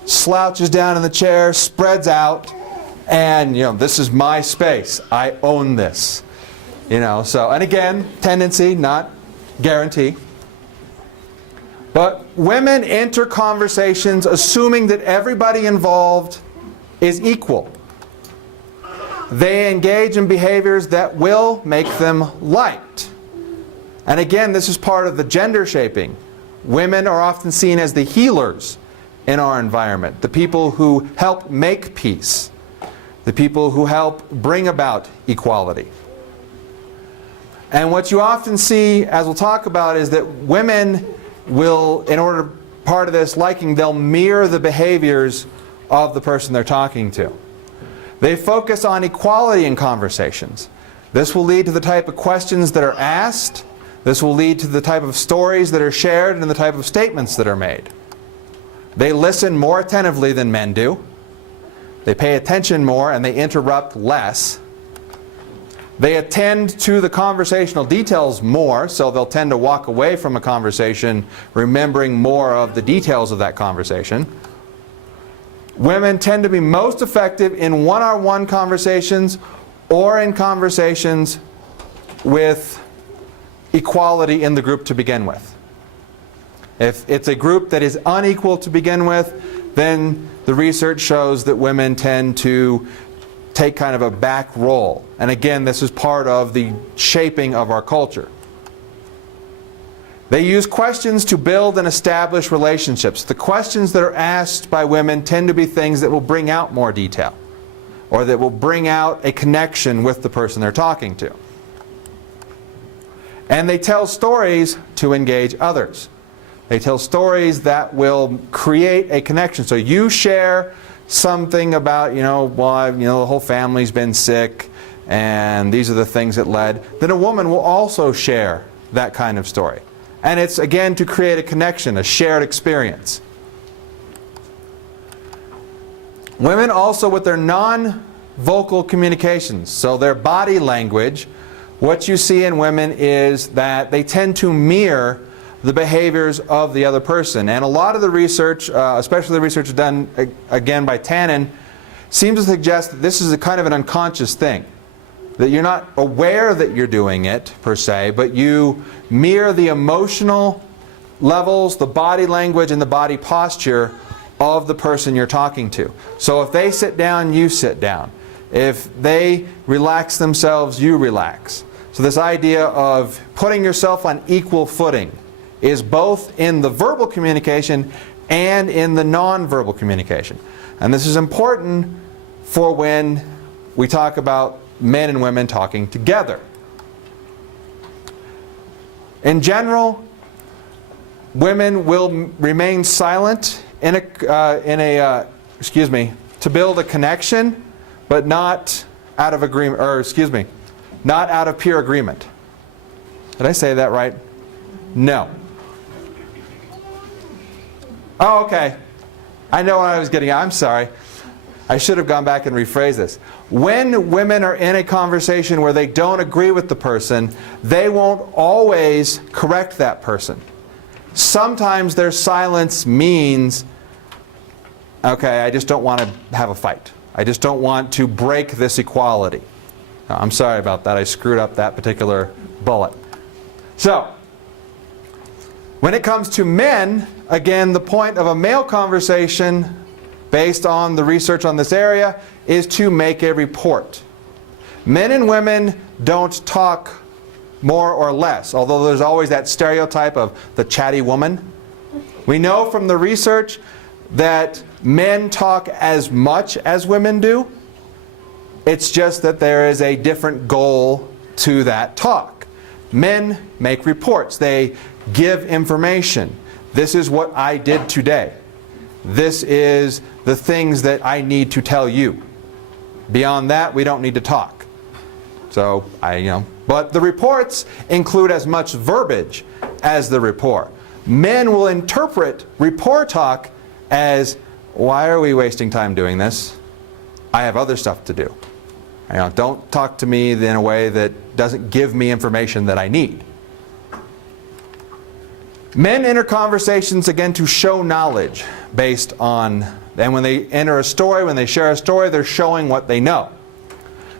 slouches down in the chair, spreads out, and this is my space. I own this. So, and again, tendency, not guarantee. But women enter conversations assuming that everybody involved is equal. They engage in behaviors that will make them liked. And again, this is part of the gender shaping. Women are often seen as the healers in our environment, the people who help make peace, the people who help bring about equality. And what you often see, as we'll talk about, is that women will, in order, part of this liking, they'll mirror the behaviors of the person they're talking to. They focus on equality in conversations. This will lead to the type of questions that are asked. This will lead to the type of stories that are shared and the type of statements that are made. They listen more attentively than men do. They pay attention more and they interrupt less. They attend to the conversational details more, so they'll tend to walk away from a conversation remembering more of the details of that conversation. Women tend to be most effective in one-on-one conversations or in conversations with equality in the group to begin with. If it's a group that is unequal to begin with, then the research shows that women tend to take kind of a back role. And again, this is part of the shaping of our culture. They use questions to build and establish relationships. The questions that are asked by women tend to be things that will bring out more detail, or that will bring out a connection with the person they're talking to. And they tell stories to engage others. They tell stories that will create a connection. So you share something about, the whole family's been sick, and these are the things that led. Then a woman will also share that kind of story. And it's, again, to create a connection, a shared experience. Women also, with their non-vocal communications, so their body language, what you see in women is that they tend to mirror the behaviors of the other person. And a lot of the research, especially the research done again by Tannen, seems to suggest that this is a kind of an unconscious thing. That you're not aware that you're doing it, per se, but you mirror the emotional levels, the body language, and the body posture of the person you're talking to. So if they sit down, you sit down. If they relax themselves, you relax. So this idea of putting yourself on equal footing is both in the verbal communication and in the non-verbal communication. And this is important for when we talk about men and women talking together. In general, women will remain silent to to build a connection, but not out of agreement, or excuse me, not out of pure agreement. Did I say that right? No. Oh, okay. I know what I was getting at. I'm sorry. I should have gone back and rephrased this. When women are in a conversation where they don't agree with the person, they won't always correct that person. Sometimes their silence means, okay, I just don't want to have a fight. I just don't want to break this equality. I'm sorry about that. I screwed up that particular bullet. So, when it comes to men, again, the point of a male conversation, based on the research on this area, is to make a report. Men and women don't talk more or less, although there's always that stereotype of the chatty woman. We know from the research that men talk as much as women do. It's just that there is a different goal to that talk. Men make reports. They give information. This is what I did today. This is the things that I need to tell you. Beyond that, we don't need to talk. So, but the reports include as much verbiage as the report. Men will interpret report talk as, why are we wasting time doing this? I have other stuff to do. Don't talk to me in a way that doesn't give me information that I need. Men enter conversations, again, to show knowledge based on, and when they enter a story, when they share a story, they're showing what they know.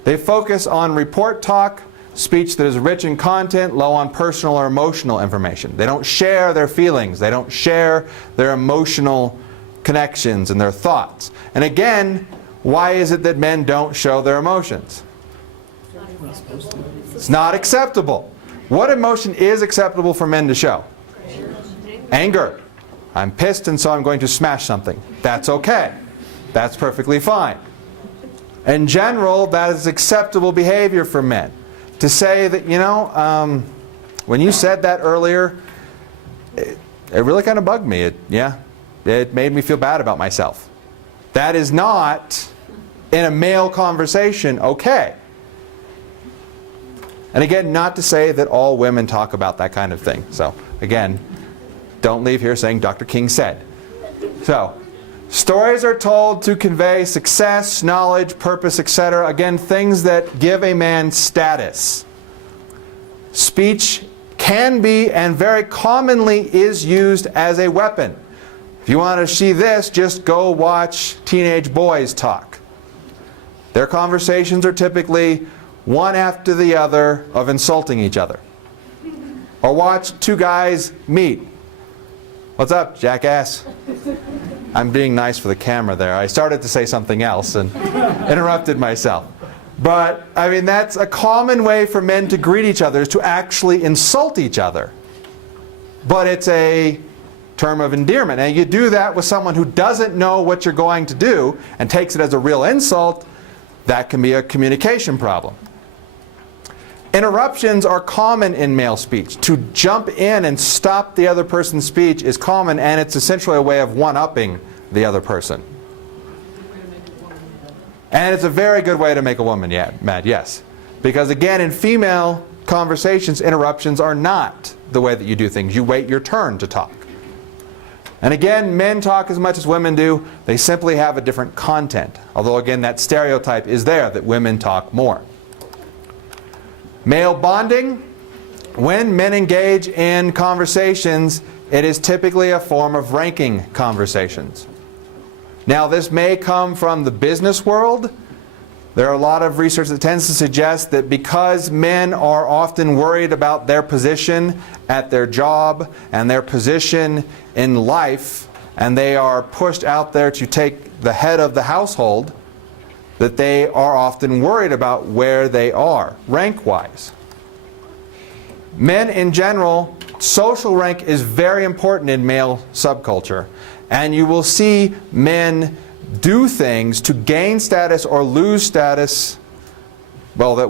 They focus on report talk, speech that is rich in content, low on personal or emotional information. They don't share their feelings. They don't share their emotional connections and their thoughts. And again, why is it that men don't show their emotions? It's not acceptable. What emotion is acceptable for men to show? Anger. I'm pissed and so I'm going to smash something. That's okay. That's perfectly fine. In general, that is acceptable behavior for men. To say that, when you said that earlier, it really kind of bugged me. It made me feel bad about myself. That is not, in a male conversation, okay. And again, not to say that all women talk about that kind of thing. So, again, don't leave here saying Dr. King said. So, stories are told to convey success, knowledge, purpose, etc. Again, things that give a man status. Speech can be, and very commonly is used as a weapon. If you want to see this, just go watch teenage boys talk. Their conversations are typically one after the other of insulting each other. Or watch two guys meet. What's up, jackass? I'm being nice for the camera there. I started to say something else and interrupted myself. But, that's a common way for men to greet each other, is to actually insult each other. But it's a term of endearment. And you do that with someone who doesn't know what you're going to do and takes it as a real insult, that can be a communication problem. Interruptions are common in male speech. To jump in and stop the other person's speech is common, and it's essentially a way of one-upping the other person. And it's a very good way to make a woman mad, yes. Because again, in female conversations, interruptions are not the way that you do things. You wait your turn to talk. And again, men talk as much as women do. They simply have a different content. Although again, that stereotype is there that women talk more. Male bonding. When men engage in conversations, it is typically a form of ranking conversations. Now, this may come from the business world. There are a lot of research that tends to suggest that because men are often worried about their position at their job and their position in life, and they are pushed out there to take the head of the household, that they are often worried about where they are, rank-wise. Men in general, social rank is very important in male subculture. And you will see men do things to gain status or lose status. Well, they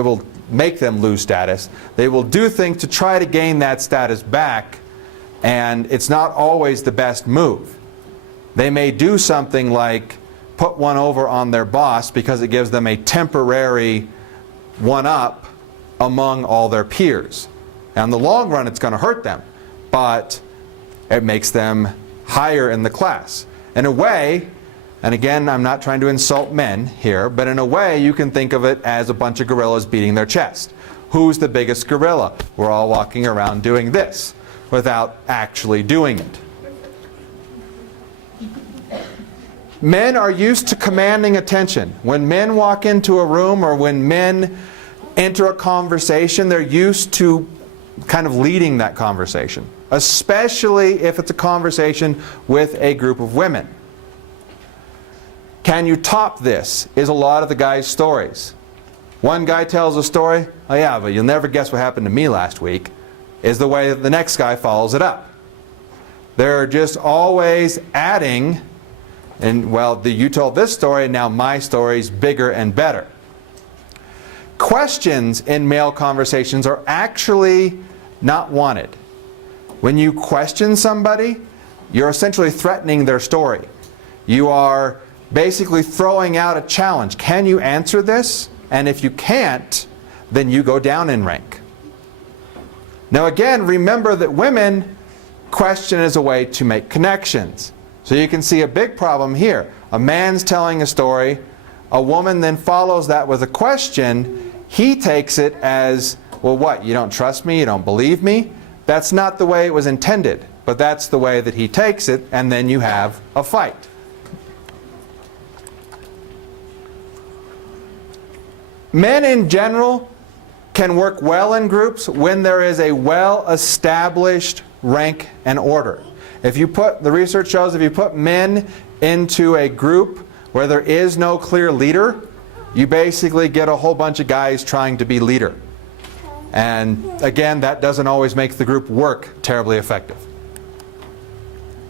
will make them lose status. They will do things to try to gain that status back, and it's not always the best move. They may do something like put one over on their boss because it gives them a temporary one-up among all their peers. And in the long run, it's going to hurt them, but it makes them higher in the class. In a way, and again, I'm not trying to insult men here, but in a way, you can think of it as a bunch of gorillas beating their chest. Who's the biggest gorilla? We're all walking around doing this without actually doing it. Men are used to commanding attention. When men walk into a room or when men enter a conversation, they're used to kind of leading that conversation, especially if it's a conversation with a group of women. Can you top this? Is a lot of the guys' stories. One guy tells a story, oh yeah, but you'll never guess what happened to me last week, is the way that the next guy follows it up. They're just always adding, and well, you told this story, and now my story's bigger and better. Questions in male conversations are actually not wanted. When you question somebody, you're essentially threatening their story. You are basically throwing out a challenge. Can you answer this? And if you can't, then you go down in rank. Now again, remember that women question as a way to make connections. So you can see a big problem here. A man's telling a story, a woman then follows that with a question. He takes it as, well, what, you don't trust me, you don't believe me? That's not the way it was intended, but that's the way that he takes it, and then you have a fight. Men in general can work well in groups when there is a well-established rank and order. If you put, the research shows, if you put men into a group where there is no clear leader, you basically get a whole bunch of guys trying to be leader. And again, that doesn't always make the group work terribly effective.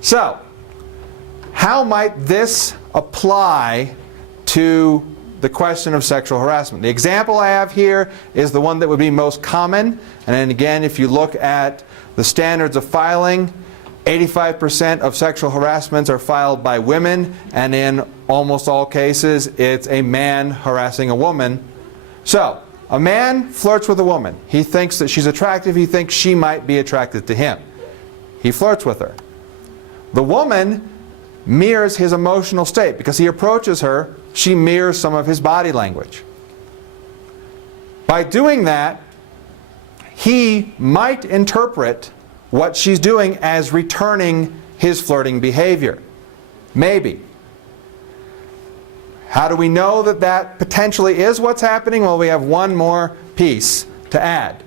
So, how might this apply to the question of sexual harassment? The example I have here is the one that would be most common. And then again, if you look at the standards of filing, 85% of sexual harassments are filed by women, and in almost all cases, it's a man harassing a woman. So, a man flirts with a woman. He thinks that she's attractive. He thinks she might be attracted to him. He flirts with her. The woman mirrors his emotional state. Because he approaches her, she mirrors some of his body language. By doing that, he might interpret what she's doing as returning his flirting behavior. Maybe. How do we know that that potentially is what's happening? Well, we have one more piece to add.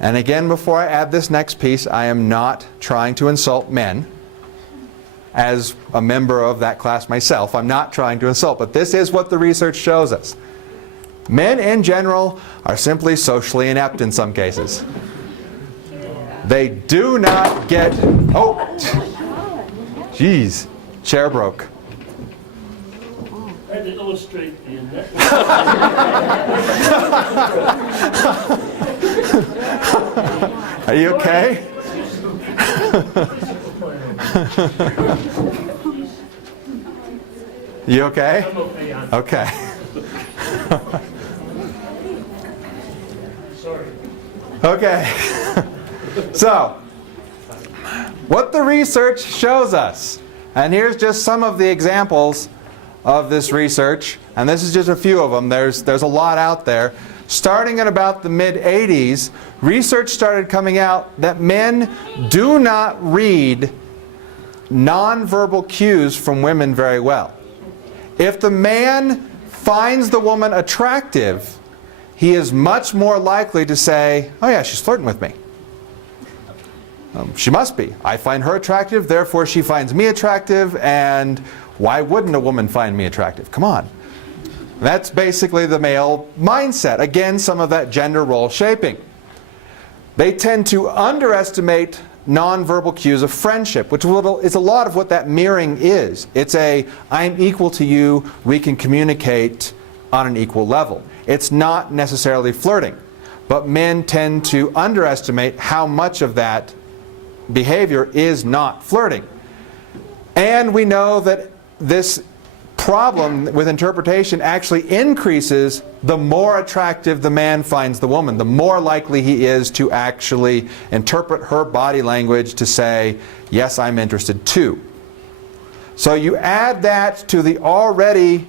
And again, before I add this next piece, I am not trying to insult men. As a member of that class myself, I'm not trying to insult, but this is what the research shows us. Men in general are simply socially inept in some cases. They do not get, oh, geez, chair broke. I had to illustrate the inept. Are you okay? You okay? I'm okay. Okay. Sorry. Okay. So, what the research shows us, and here's just some of the examples of this research, and this is just a few of them. There's a lot out there. Starting at about the mid-'80s, research started coming out that men do not read nonverbal cues from women very well. If the man finds the woman attractive, he is much more likely to say, oh yeah, she's flirting with me. She must be. I find her attractive, therefore she finds me attractive, and why wouldn't a woman find me attractive? Come on. That's basically the male mindset. Again, some of that gender role shaping. They tend to underestimate nonverbal cues of friendship, which is a lot of what that mirroring is. It's a, I'm equal to you, we can communicate on an equal level. It's not necessarily flirting, but men tend to underestimate how much of that behavior is not flirting. And we know that this problem with interpretation actually increases the more attractive the man finds the woman, the more likely he is to actually interpret her body language to say, yes, I'm interested too. So you add that to the already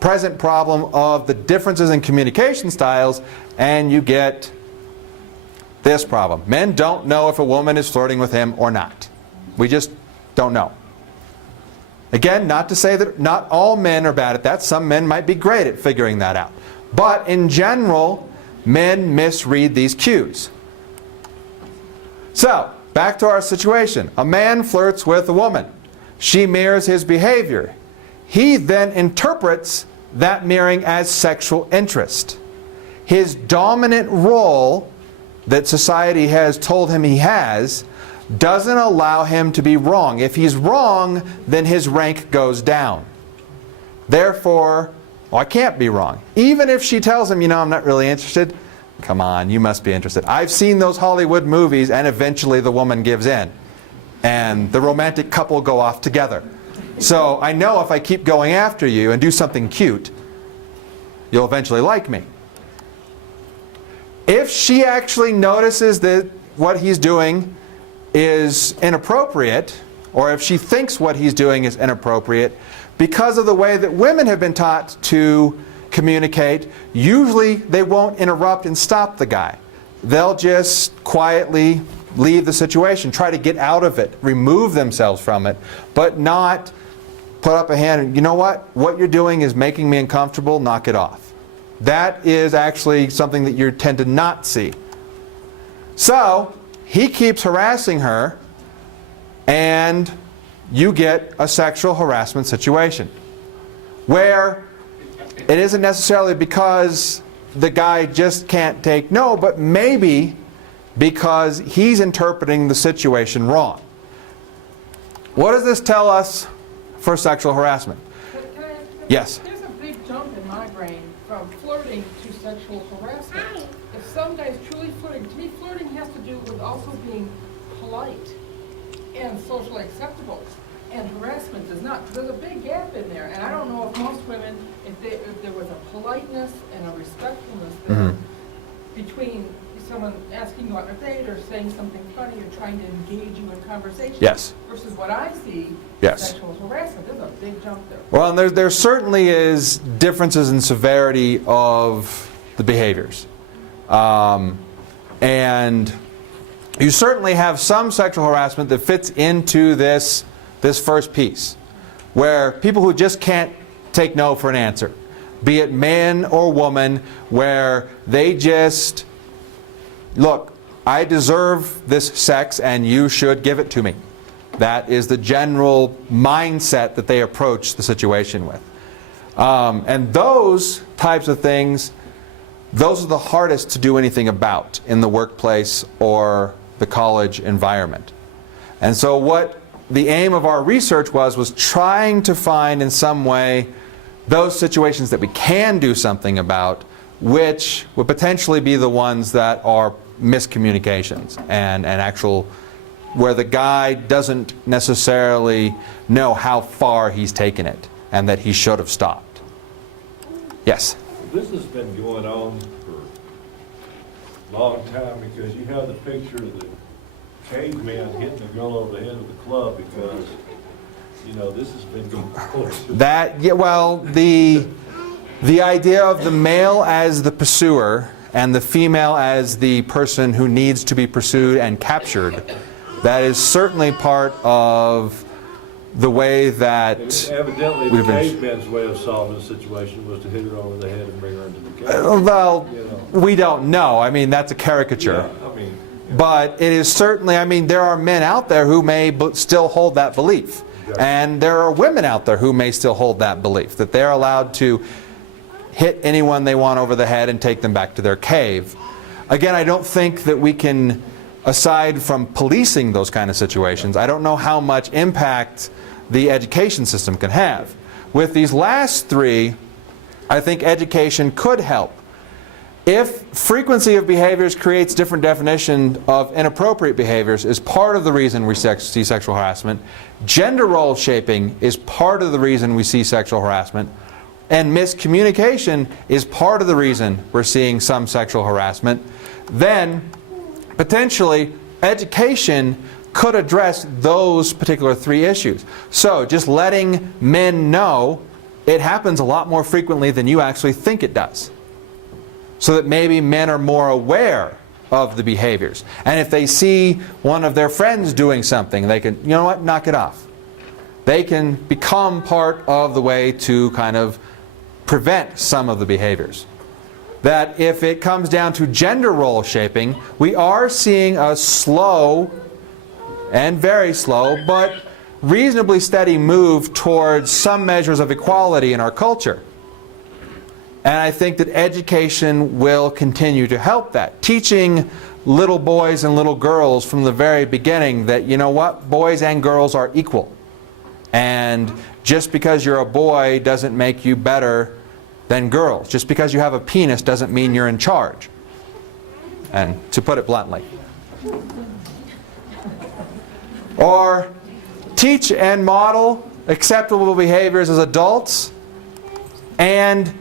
present problem of the differences in communication styles, and you get this problem. Men don't know if a woman is flirting with him or not. We just don't know. Again, not to say that not all men are bad at that. Some men might be great at figuring that out. But in general, men misread these cues. So, back to our situation. A man flirts with a woman. She mirrors his behavior. He then interprets that mirroring as sexual interest. His dominant role that society has told him he has doesn't allow him to be wrong. If he's wrong, then his rank goes down. Therefore, I can't be wrong. Even if she tells him, I'm not really interested. Come on, you must be interested. I've seen those Hollywood movies, and eventually the woman gives in. And the romantic couple go off together. So I know if I keep going after you and do something cute, you'll eventually like me. If she actually notices that what he's doing is inappropriate, or if she thinks what he's doing is inappropriate, because of the way that women have been taught to communicate, usually they won't interrupt and stop the guy. They'll just quietly leave the situation, try to get out of it, remove themselves from it, but not put up a hand and, you know what you're doing is making me uncomfortable, knock it off. That is actually something that you tend to not see. So, he keeps harassing her, and you get a sexual harassment situation where it isn't necessarily because the guy just can't take no, but maybe because he's interpreting the situation wrong. What does this tell us for sexual harassment? Can I ask you, Yes. There's a big jump in my brain from flirting to sexual harassment. If some guy's truly flirting, to me flirting has to do with also being polite and socially acceptable. And harassment does not. There's a big gap in there. And I don't know if most women, if there was a politeness and a respectfulness there between someone asking you out on a date or saying something funny or trying to engage you in conversation. Yes. Versus what I see, Yes. sexual harassment. There's a big jump there. Well, and there certainly is differences in severity of the behaviors. And you certainly have some sexual harassment that fits into this first piece, where people who just can't take no for an answer, be it man or woman, where they just, look, I deserve this sex and you should give it to me. That is the general mindset that they approach the situation with. And those types of things, those are the hardest to do anything about in the workplace or the college environment. And so what the aim of our research was trying to find in some way those situations that we can do something about, which would potentially be the ones that are miscommunications and actual where the guy doesn't necessarily know how far he's taken it and that he should have stopped. Yes? This has been going on for a long time because you have the picture of the caveman hitting the girl over the head of the club because, this has been going on. The idea of the male as the pursuer and the female as the person who needs to be pursued and captured, that is certainly part of the way that Evidently, the caveman's way of solving the situation was to hit her over the head and bring her into the cave. Well, we don't know. I mean, that's a caricature. Yeah, But it is certainly, there are men out there who may still hold that belief. And there are women out there who may still hold that belief, that they're allowed to hit anyone they want over the head and take them back to their cave. Again, I don't think that we can, aside from policing those kind of situations, I don't know how much impact the education system can have. With these last three, I think education could help. if frequency of behaviors creates different definition of inappropriate behaviors is part of the reason we see sexual harassment, gender role shaping is part of the reason we see sexual harassment, and miscommunication is part of the reason we're seeing some sexual harassment, then potentially education could address those particular 3 issues. So just letting men know it happens a lot more frequently than you actually think it does. So that maybe men are more aware of the behaviors. And if they see one of their friends doing something, they can, you know what, knock it off. They can become part of the way to kind of prevent some of the behaviors. That if it comes down to gender role shaping, we are seeing a slow and very slow, but reasonably steady move towards some measures of equality in our culture. And I think that education will continue to help that. Teaching little boys and little girls from the very beginning that, you know what, boys and girls are equal. And just because you're a boy doesn't make you better than girls. Just because you have a penis doesn't mean you're in charge. And to put it bluntly. Or teach and model acceptable behaviors as adults, and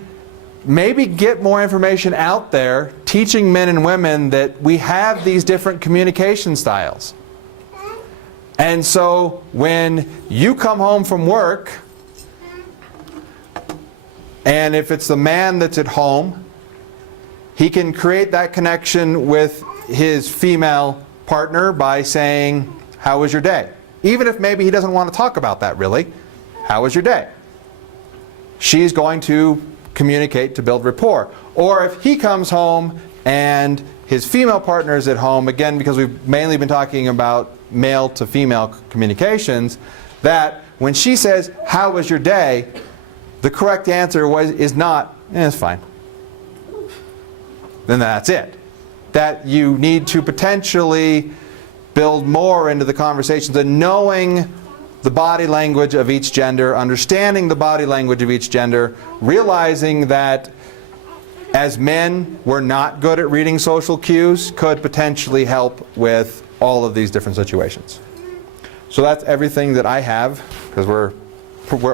maybe get more information out there teaching men and women that we have these different communication styles. And so when you come home from work, and if it's the man that's at home, he can create that connection with his female partner by saying, "How was your day?" Even if maybe he doesn't want to talk about that really. How was your day? She's going to communicate to build rapport. Or if he comes home and his female partner is at home, again because we've mainly been talking about male to female communications, that when she says, "How was your day?" the correct answer is not, "It's fine." Then that's it. That you need to potentially build more into the conversations and knowing the body language of each gender, understanding the body language of each gender, realizing that as men we're not good at reading social cues could potentially help with all of these different situations. So that's everything that I have, because we're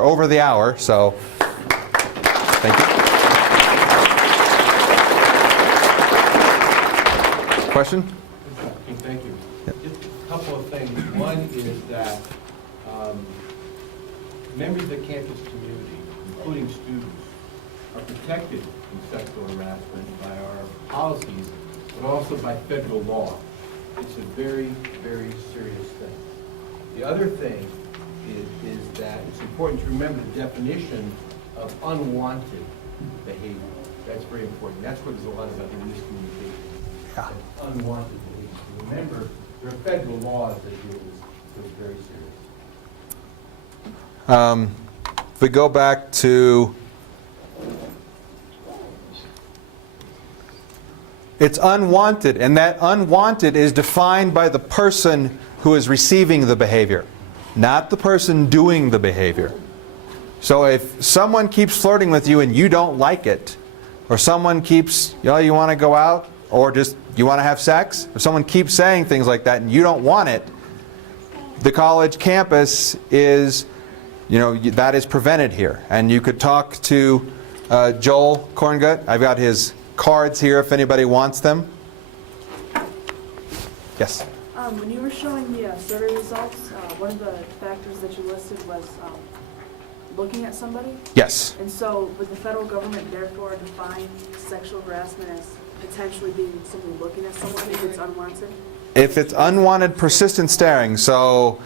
over the hour, so thank you. Question? Thank you. Just a couple of things. One is that members of the campus community, including students, are protected from sexual harassment by our policies, but also by federal law. It's a very, very serious thing. The other thing is that it's important to remember the definition of unwanted behavior. That's very important. That's what is a lot about the miscommunication. Yeah. Unwanted behavior. Remember, there are federal laws that deal with this, so it's very serious. If we go back to, it's unwanted, and that unwanted is defined by the person who is receiving the behavior, not the person doing the behavior. So if someone keeps flirting with you and you don't like it, or someone keeps, you want to go out, or just you want to have sex, if someone keeps saying things like that and you don't want it, the college campus is, that is prevented here. And you could talk to Joel Corngut. I've got his cards here if anybody wants them. Yes? When you were showing the survey results, one of the factors that you listed was looking at somebody. Yes. And so would the federal government therefore define sexual harassment as potentially being simply looking at someone if it's unwanted? If it's unwanted, persistent staring. So,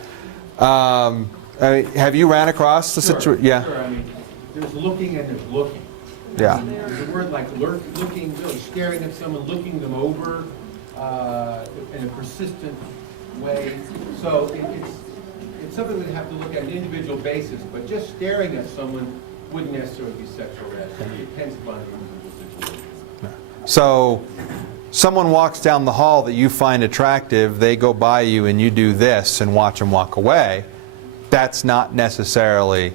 have you ran across the situation? Yeah. Sure. I mean, there's looking and there's looking. Yeah. There's a word like looking, really staring at someone, looking them over in a persistent way. So it's something we have to look at on an individual basis, but just staring at someone wouldn't necessarily be sexual harassment. It depends upon the individual situation. So, someone walks down the hall that you find attractive, they go by you and you do this and watch them walk away. That's not necessarily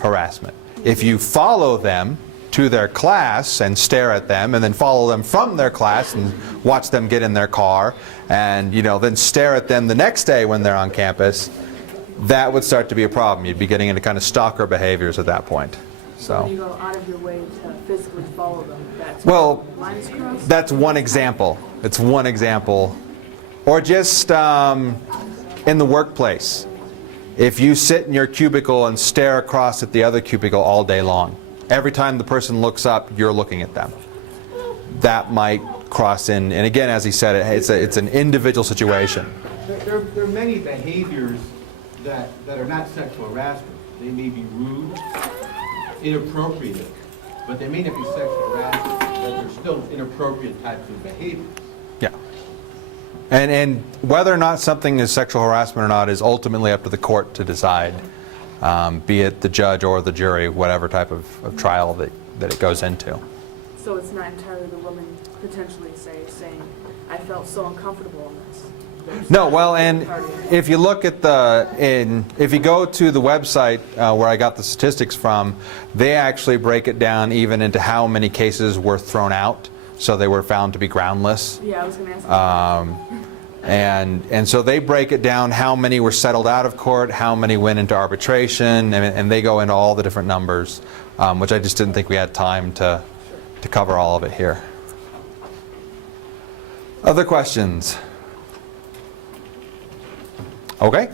harassment. If you follow them to their class and stare at them, and then follow them from their class and watch them get in their car, and then stare at them the next day when they're on campus, that would start to be a problem. You'd be getting into kind of stalker behaviors at that point. So when you So, go out of your way to physically follow them, that's well, lines crossed? that's one example. It's one example. Or just in the workplace. If you sit in your cubicle and stare across at the other cubicle all day long, every time the person looks up, you're looking at them. That might cross in. And again, as he said, it's an individual situation. There are many behaviors that are not sexual harassment. They may be rude, inappropriate, but they may not be sexual harassment, but they're still inappropriate types of behaviors. Yeah. And whether or not something is sexual harassment or not is ultimately up to the court to decide, be it the judge or the jury, whatever type of trial that it goes into. So it's not entirely the woman potentially saying, I felt so uncomfortable in this. No, well, and if you look at if you go to the website where I got the statistics from, they actually break it down even into how many cases were thrown out, so they were found to be groundless. Yeah, I was going to ask. And so they break it down how many were settled out of court, how many went into arbitration, and they go into all the different numbers, which I just didn't think we had time to cover all of it here. Other questions? Okay.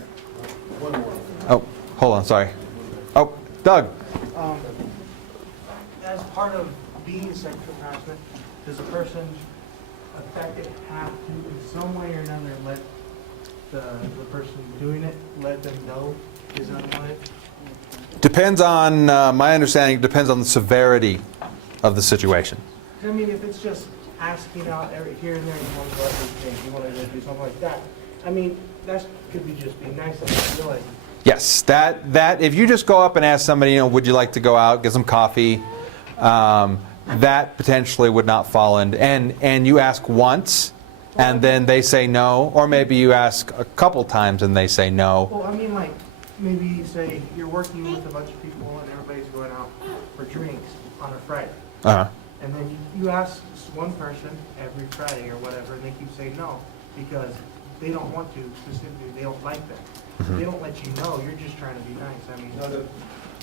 Oh, hold on, sorry. Oh, Doug. As part of being sexual harassment, does a person affected have to, in some way or another, let the person doing it, let them know is unwanted? Depends on, my understanding, depends on the severity of the situation. I mean, if it's just asking out here and there, you want to go out and things, you want to do something like that, I mean, that could be just be nice. I feel like. Yes, that if you just go up and ask somebody, would you like to go out, get some coffee, that potentially would not fall in. And you ask once, and then they say no, or maybe you ask a couple times and they say no. Well, I mean, like, maybe you say you're working with a bunch of people and everybody's going out for drinks on a Friday. Uh-huh. And then you ask one person every Friday or whatever, and they keep saying no because they don't want to, specifically, they don't like that. Mm-hmm. They don't let you know, you're just trying to be nice. I mean,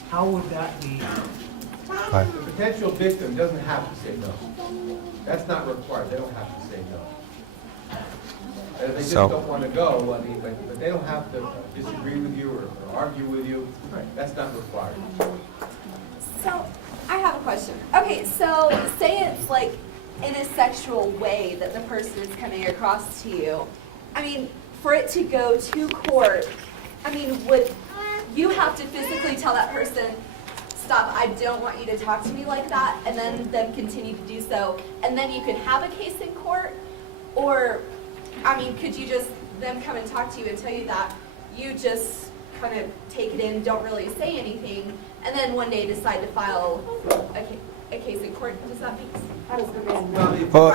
how would that be? Right. The potential victim doesn't have to say no. That's not required. They don't have to say no. And if they just don't want to go, I mean, but they don't have to disagree with you or argue with you. That's not required. So, I have a question. Okay, so say it's like in a sexual way that the person is coming across to you. I mean, for it to go to court, I mean, would you have to physically tell that person, stop, I don't want you to talk to me like that, and then them continue to do so, and then you could have a case in court? Or, I mean, could you just, them come and talk to you and tell you that, you just kind of take it in, don't really say anything, and then one day decide to file a case in court? Does that make sense? How does the man Well,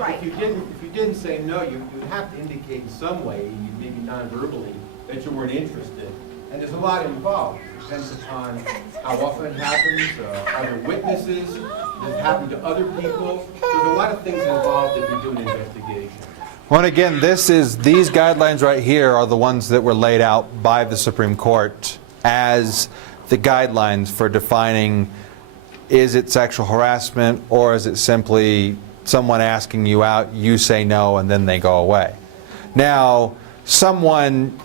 Right. If you didn't say no, you would have to indicate in some way, maybe non-verbally, that you weren't interested. And there's a lot involved. It depends upon how often it happens, other witnesses, does it happen to other people? There's a lot of things involved if you do an investigation. Well, and again, these guidelines right here are the ones that were laid out by the Supreme Court as the guidelines for defining, is it sexual harassment or is it simply someone asking you out, you say no, and then they go away. Now, someone,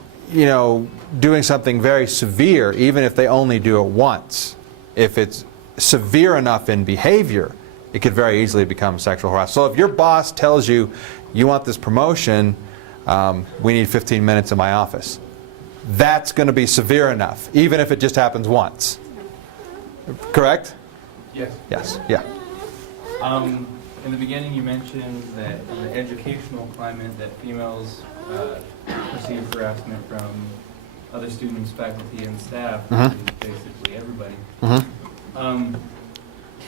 doing something very severe, even if they only do it once, if it's severe enough in behavior, it could very easily become sexual harassment. So if your boss tells you, you want this promotion, we need 15 minutes in my office, that's going to be severe enough, even if it just happens once. Correct? Yes. Yes. Yeah. In the beginning, you mentioned that in the educational climate that females receive harassment from other students, faculty, and staff, basically everybody.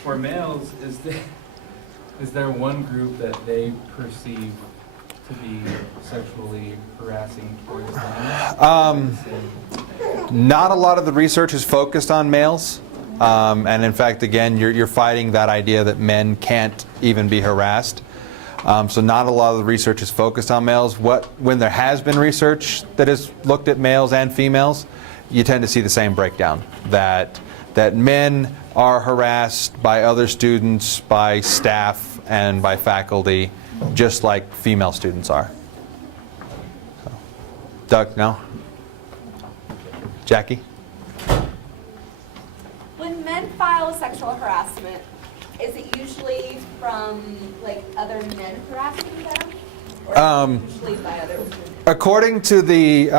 For males, is there one group that they perceive to be sexually harassing towards them? Not a lot of the research is focused on males. And in fact, again, you're fighting that idea that men can't even be harassed. So not a lot of the research is focused on males. When there has been research that has looked at males and females, you tend to see the same breakdown, that men are harassed by other students, by staff, and by faculty, just like female students are. So. Doug, no? Jackie? When men file sexual harassment, is it usually from like other men harassing them, or is it usually by other women? According to the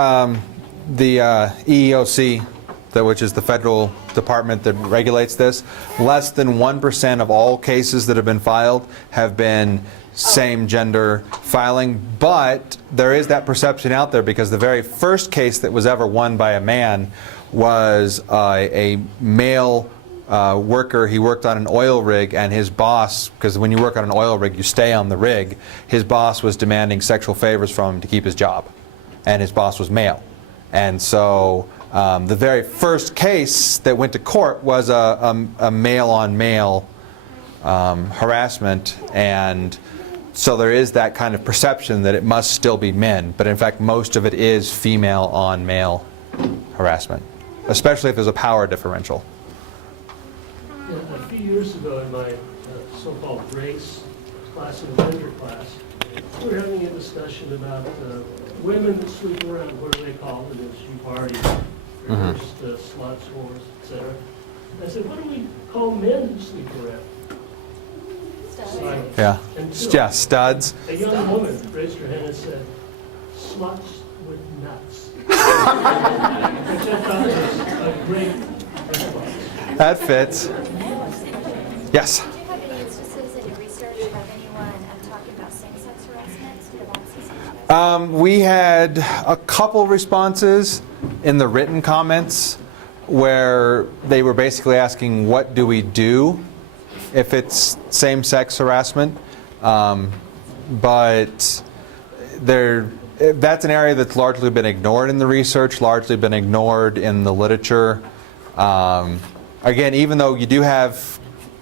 EEOC, which is the federal department that regulates this, less than 1% of all cases that have been filed have been same gender filing. But there is that perception out there, because the very first case that was ever won by a man was a male worker. He worked on an oil rig, and his boss, because when you work on an oil rig you stay on the rig, his boss was demanding sexual favors from him to keep his job, and his boss was male. And so the very first case that went to court was a male-on-male harassment, and so there is that kind of perception that it must still be men, but in fact most of it is female-on-male harassment, especially if there's a power differential. Yeah, a few years ago in my so-called race class, in the gender class, we were having a discussion about women that sleep around. What do they call it? It's you party, first sluts, whores, etc. I said, what do we call men who sleep around? Silence. Yeah, Until yeah, studs. a young woman raised her hand and said, sluts with nuts. Which I thought was a great response. That fits. Yes? Do you have any instances in your research of anyone talking about same-sex harassment? We had a couple responses in the written comments where they were basically asking, what do we do if it's same-sex harassment? But that's an area that's largely been ignored in the research, largely been ignored in the literature. Again, even though you do have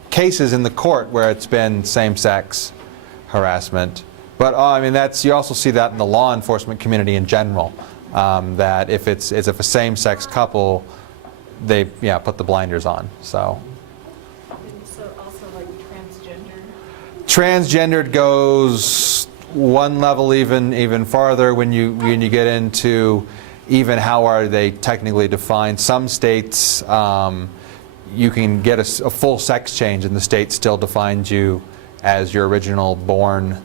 cases in the court where it's been same-sex harassment, but I mean, you also see that in the law enforcement community in general. That if it's a same-sex couple, they put the blinders on. So. So also like Transgendered goes one level even farther when you get into even how are they technically defined. Some states you can get a full sex change and the state still defines you as your original born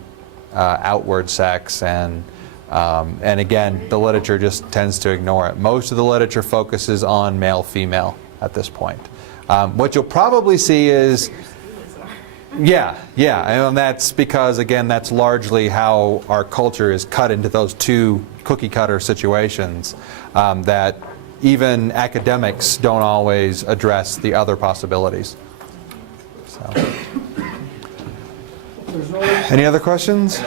outward sex, and again, the literature just tends to ignore it. Most of the literature focuses on male-female at this point. What you'll probably see is, and that's because, again, that's largely how our culture is cut into those two cookie-cutter situations, that even academics don't always address the other possibilities. So. Any other questions?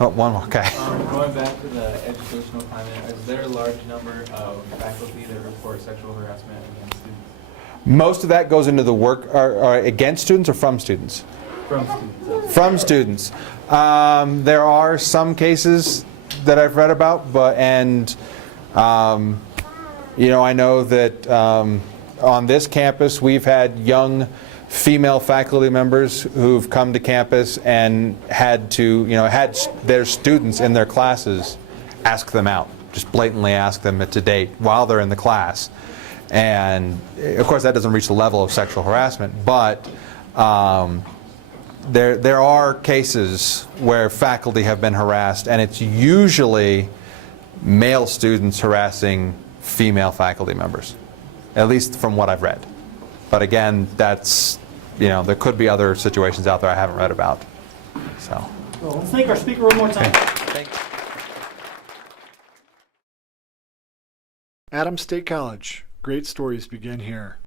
Oh, one more. Okay. Going back to the educational climate, is there a large number of faculty that report sexual harassment against students? Most of that goes into the work, or against students or from students? From students. From students. There are some cases that I've read about, I know that on this campus we've had young female faculty members who've come to campus and had their students in their classes ask them out, just blatantly ask them to date while they're in the class. And of course that doesn't reach the level of sexual harassment, but there are cases where faculty have been harassed, and it's usually male students harassing female faculty members, at least from what I've read. But again, that's, there could be other situations out there I haven't read about. So. Well, let's thank our speaker one more time. Okay. Thank you. Adams State College. Great stories begin here.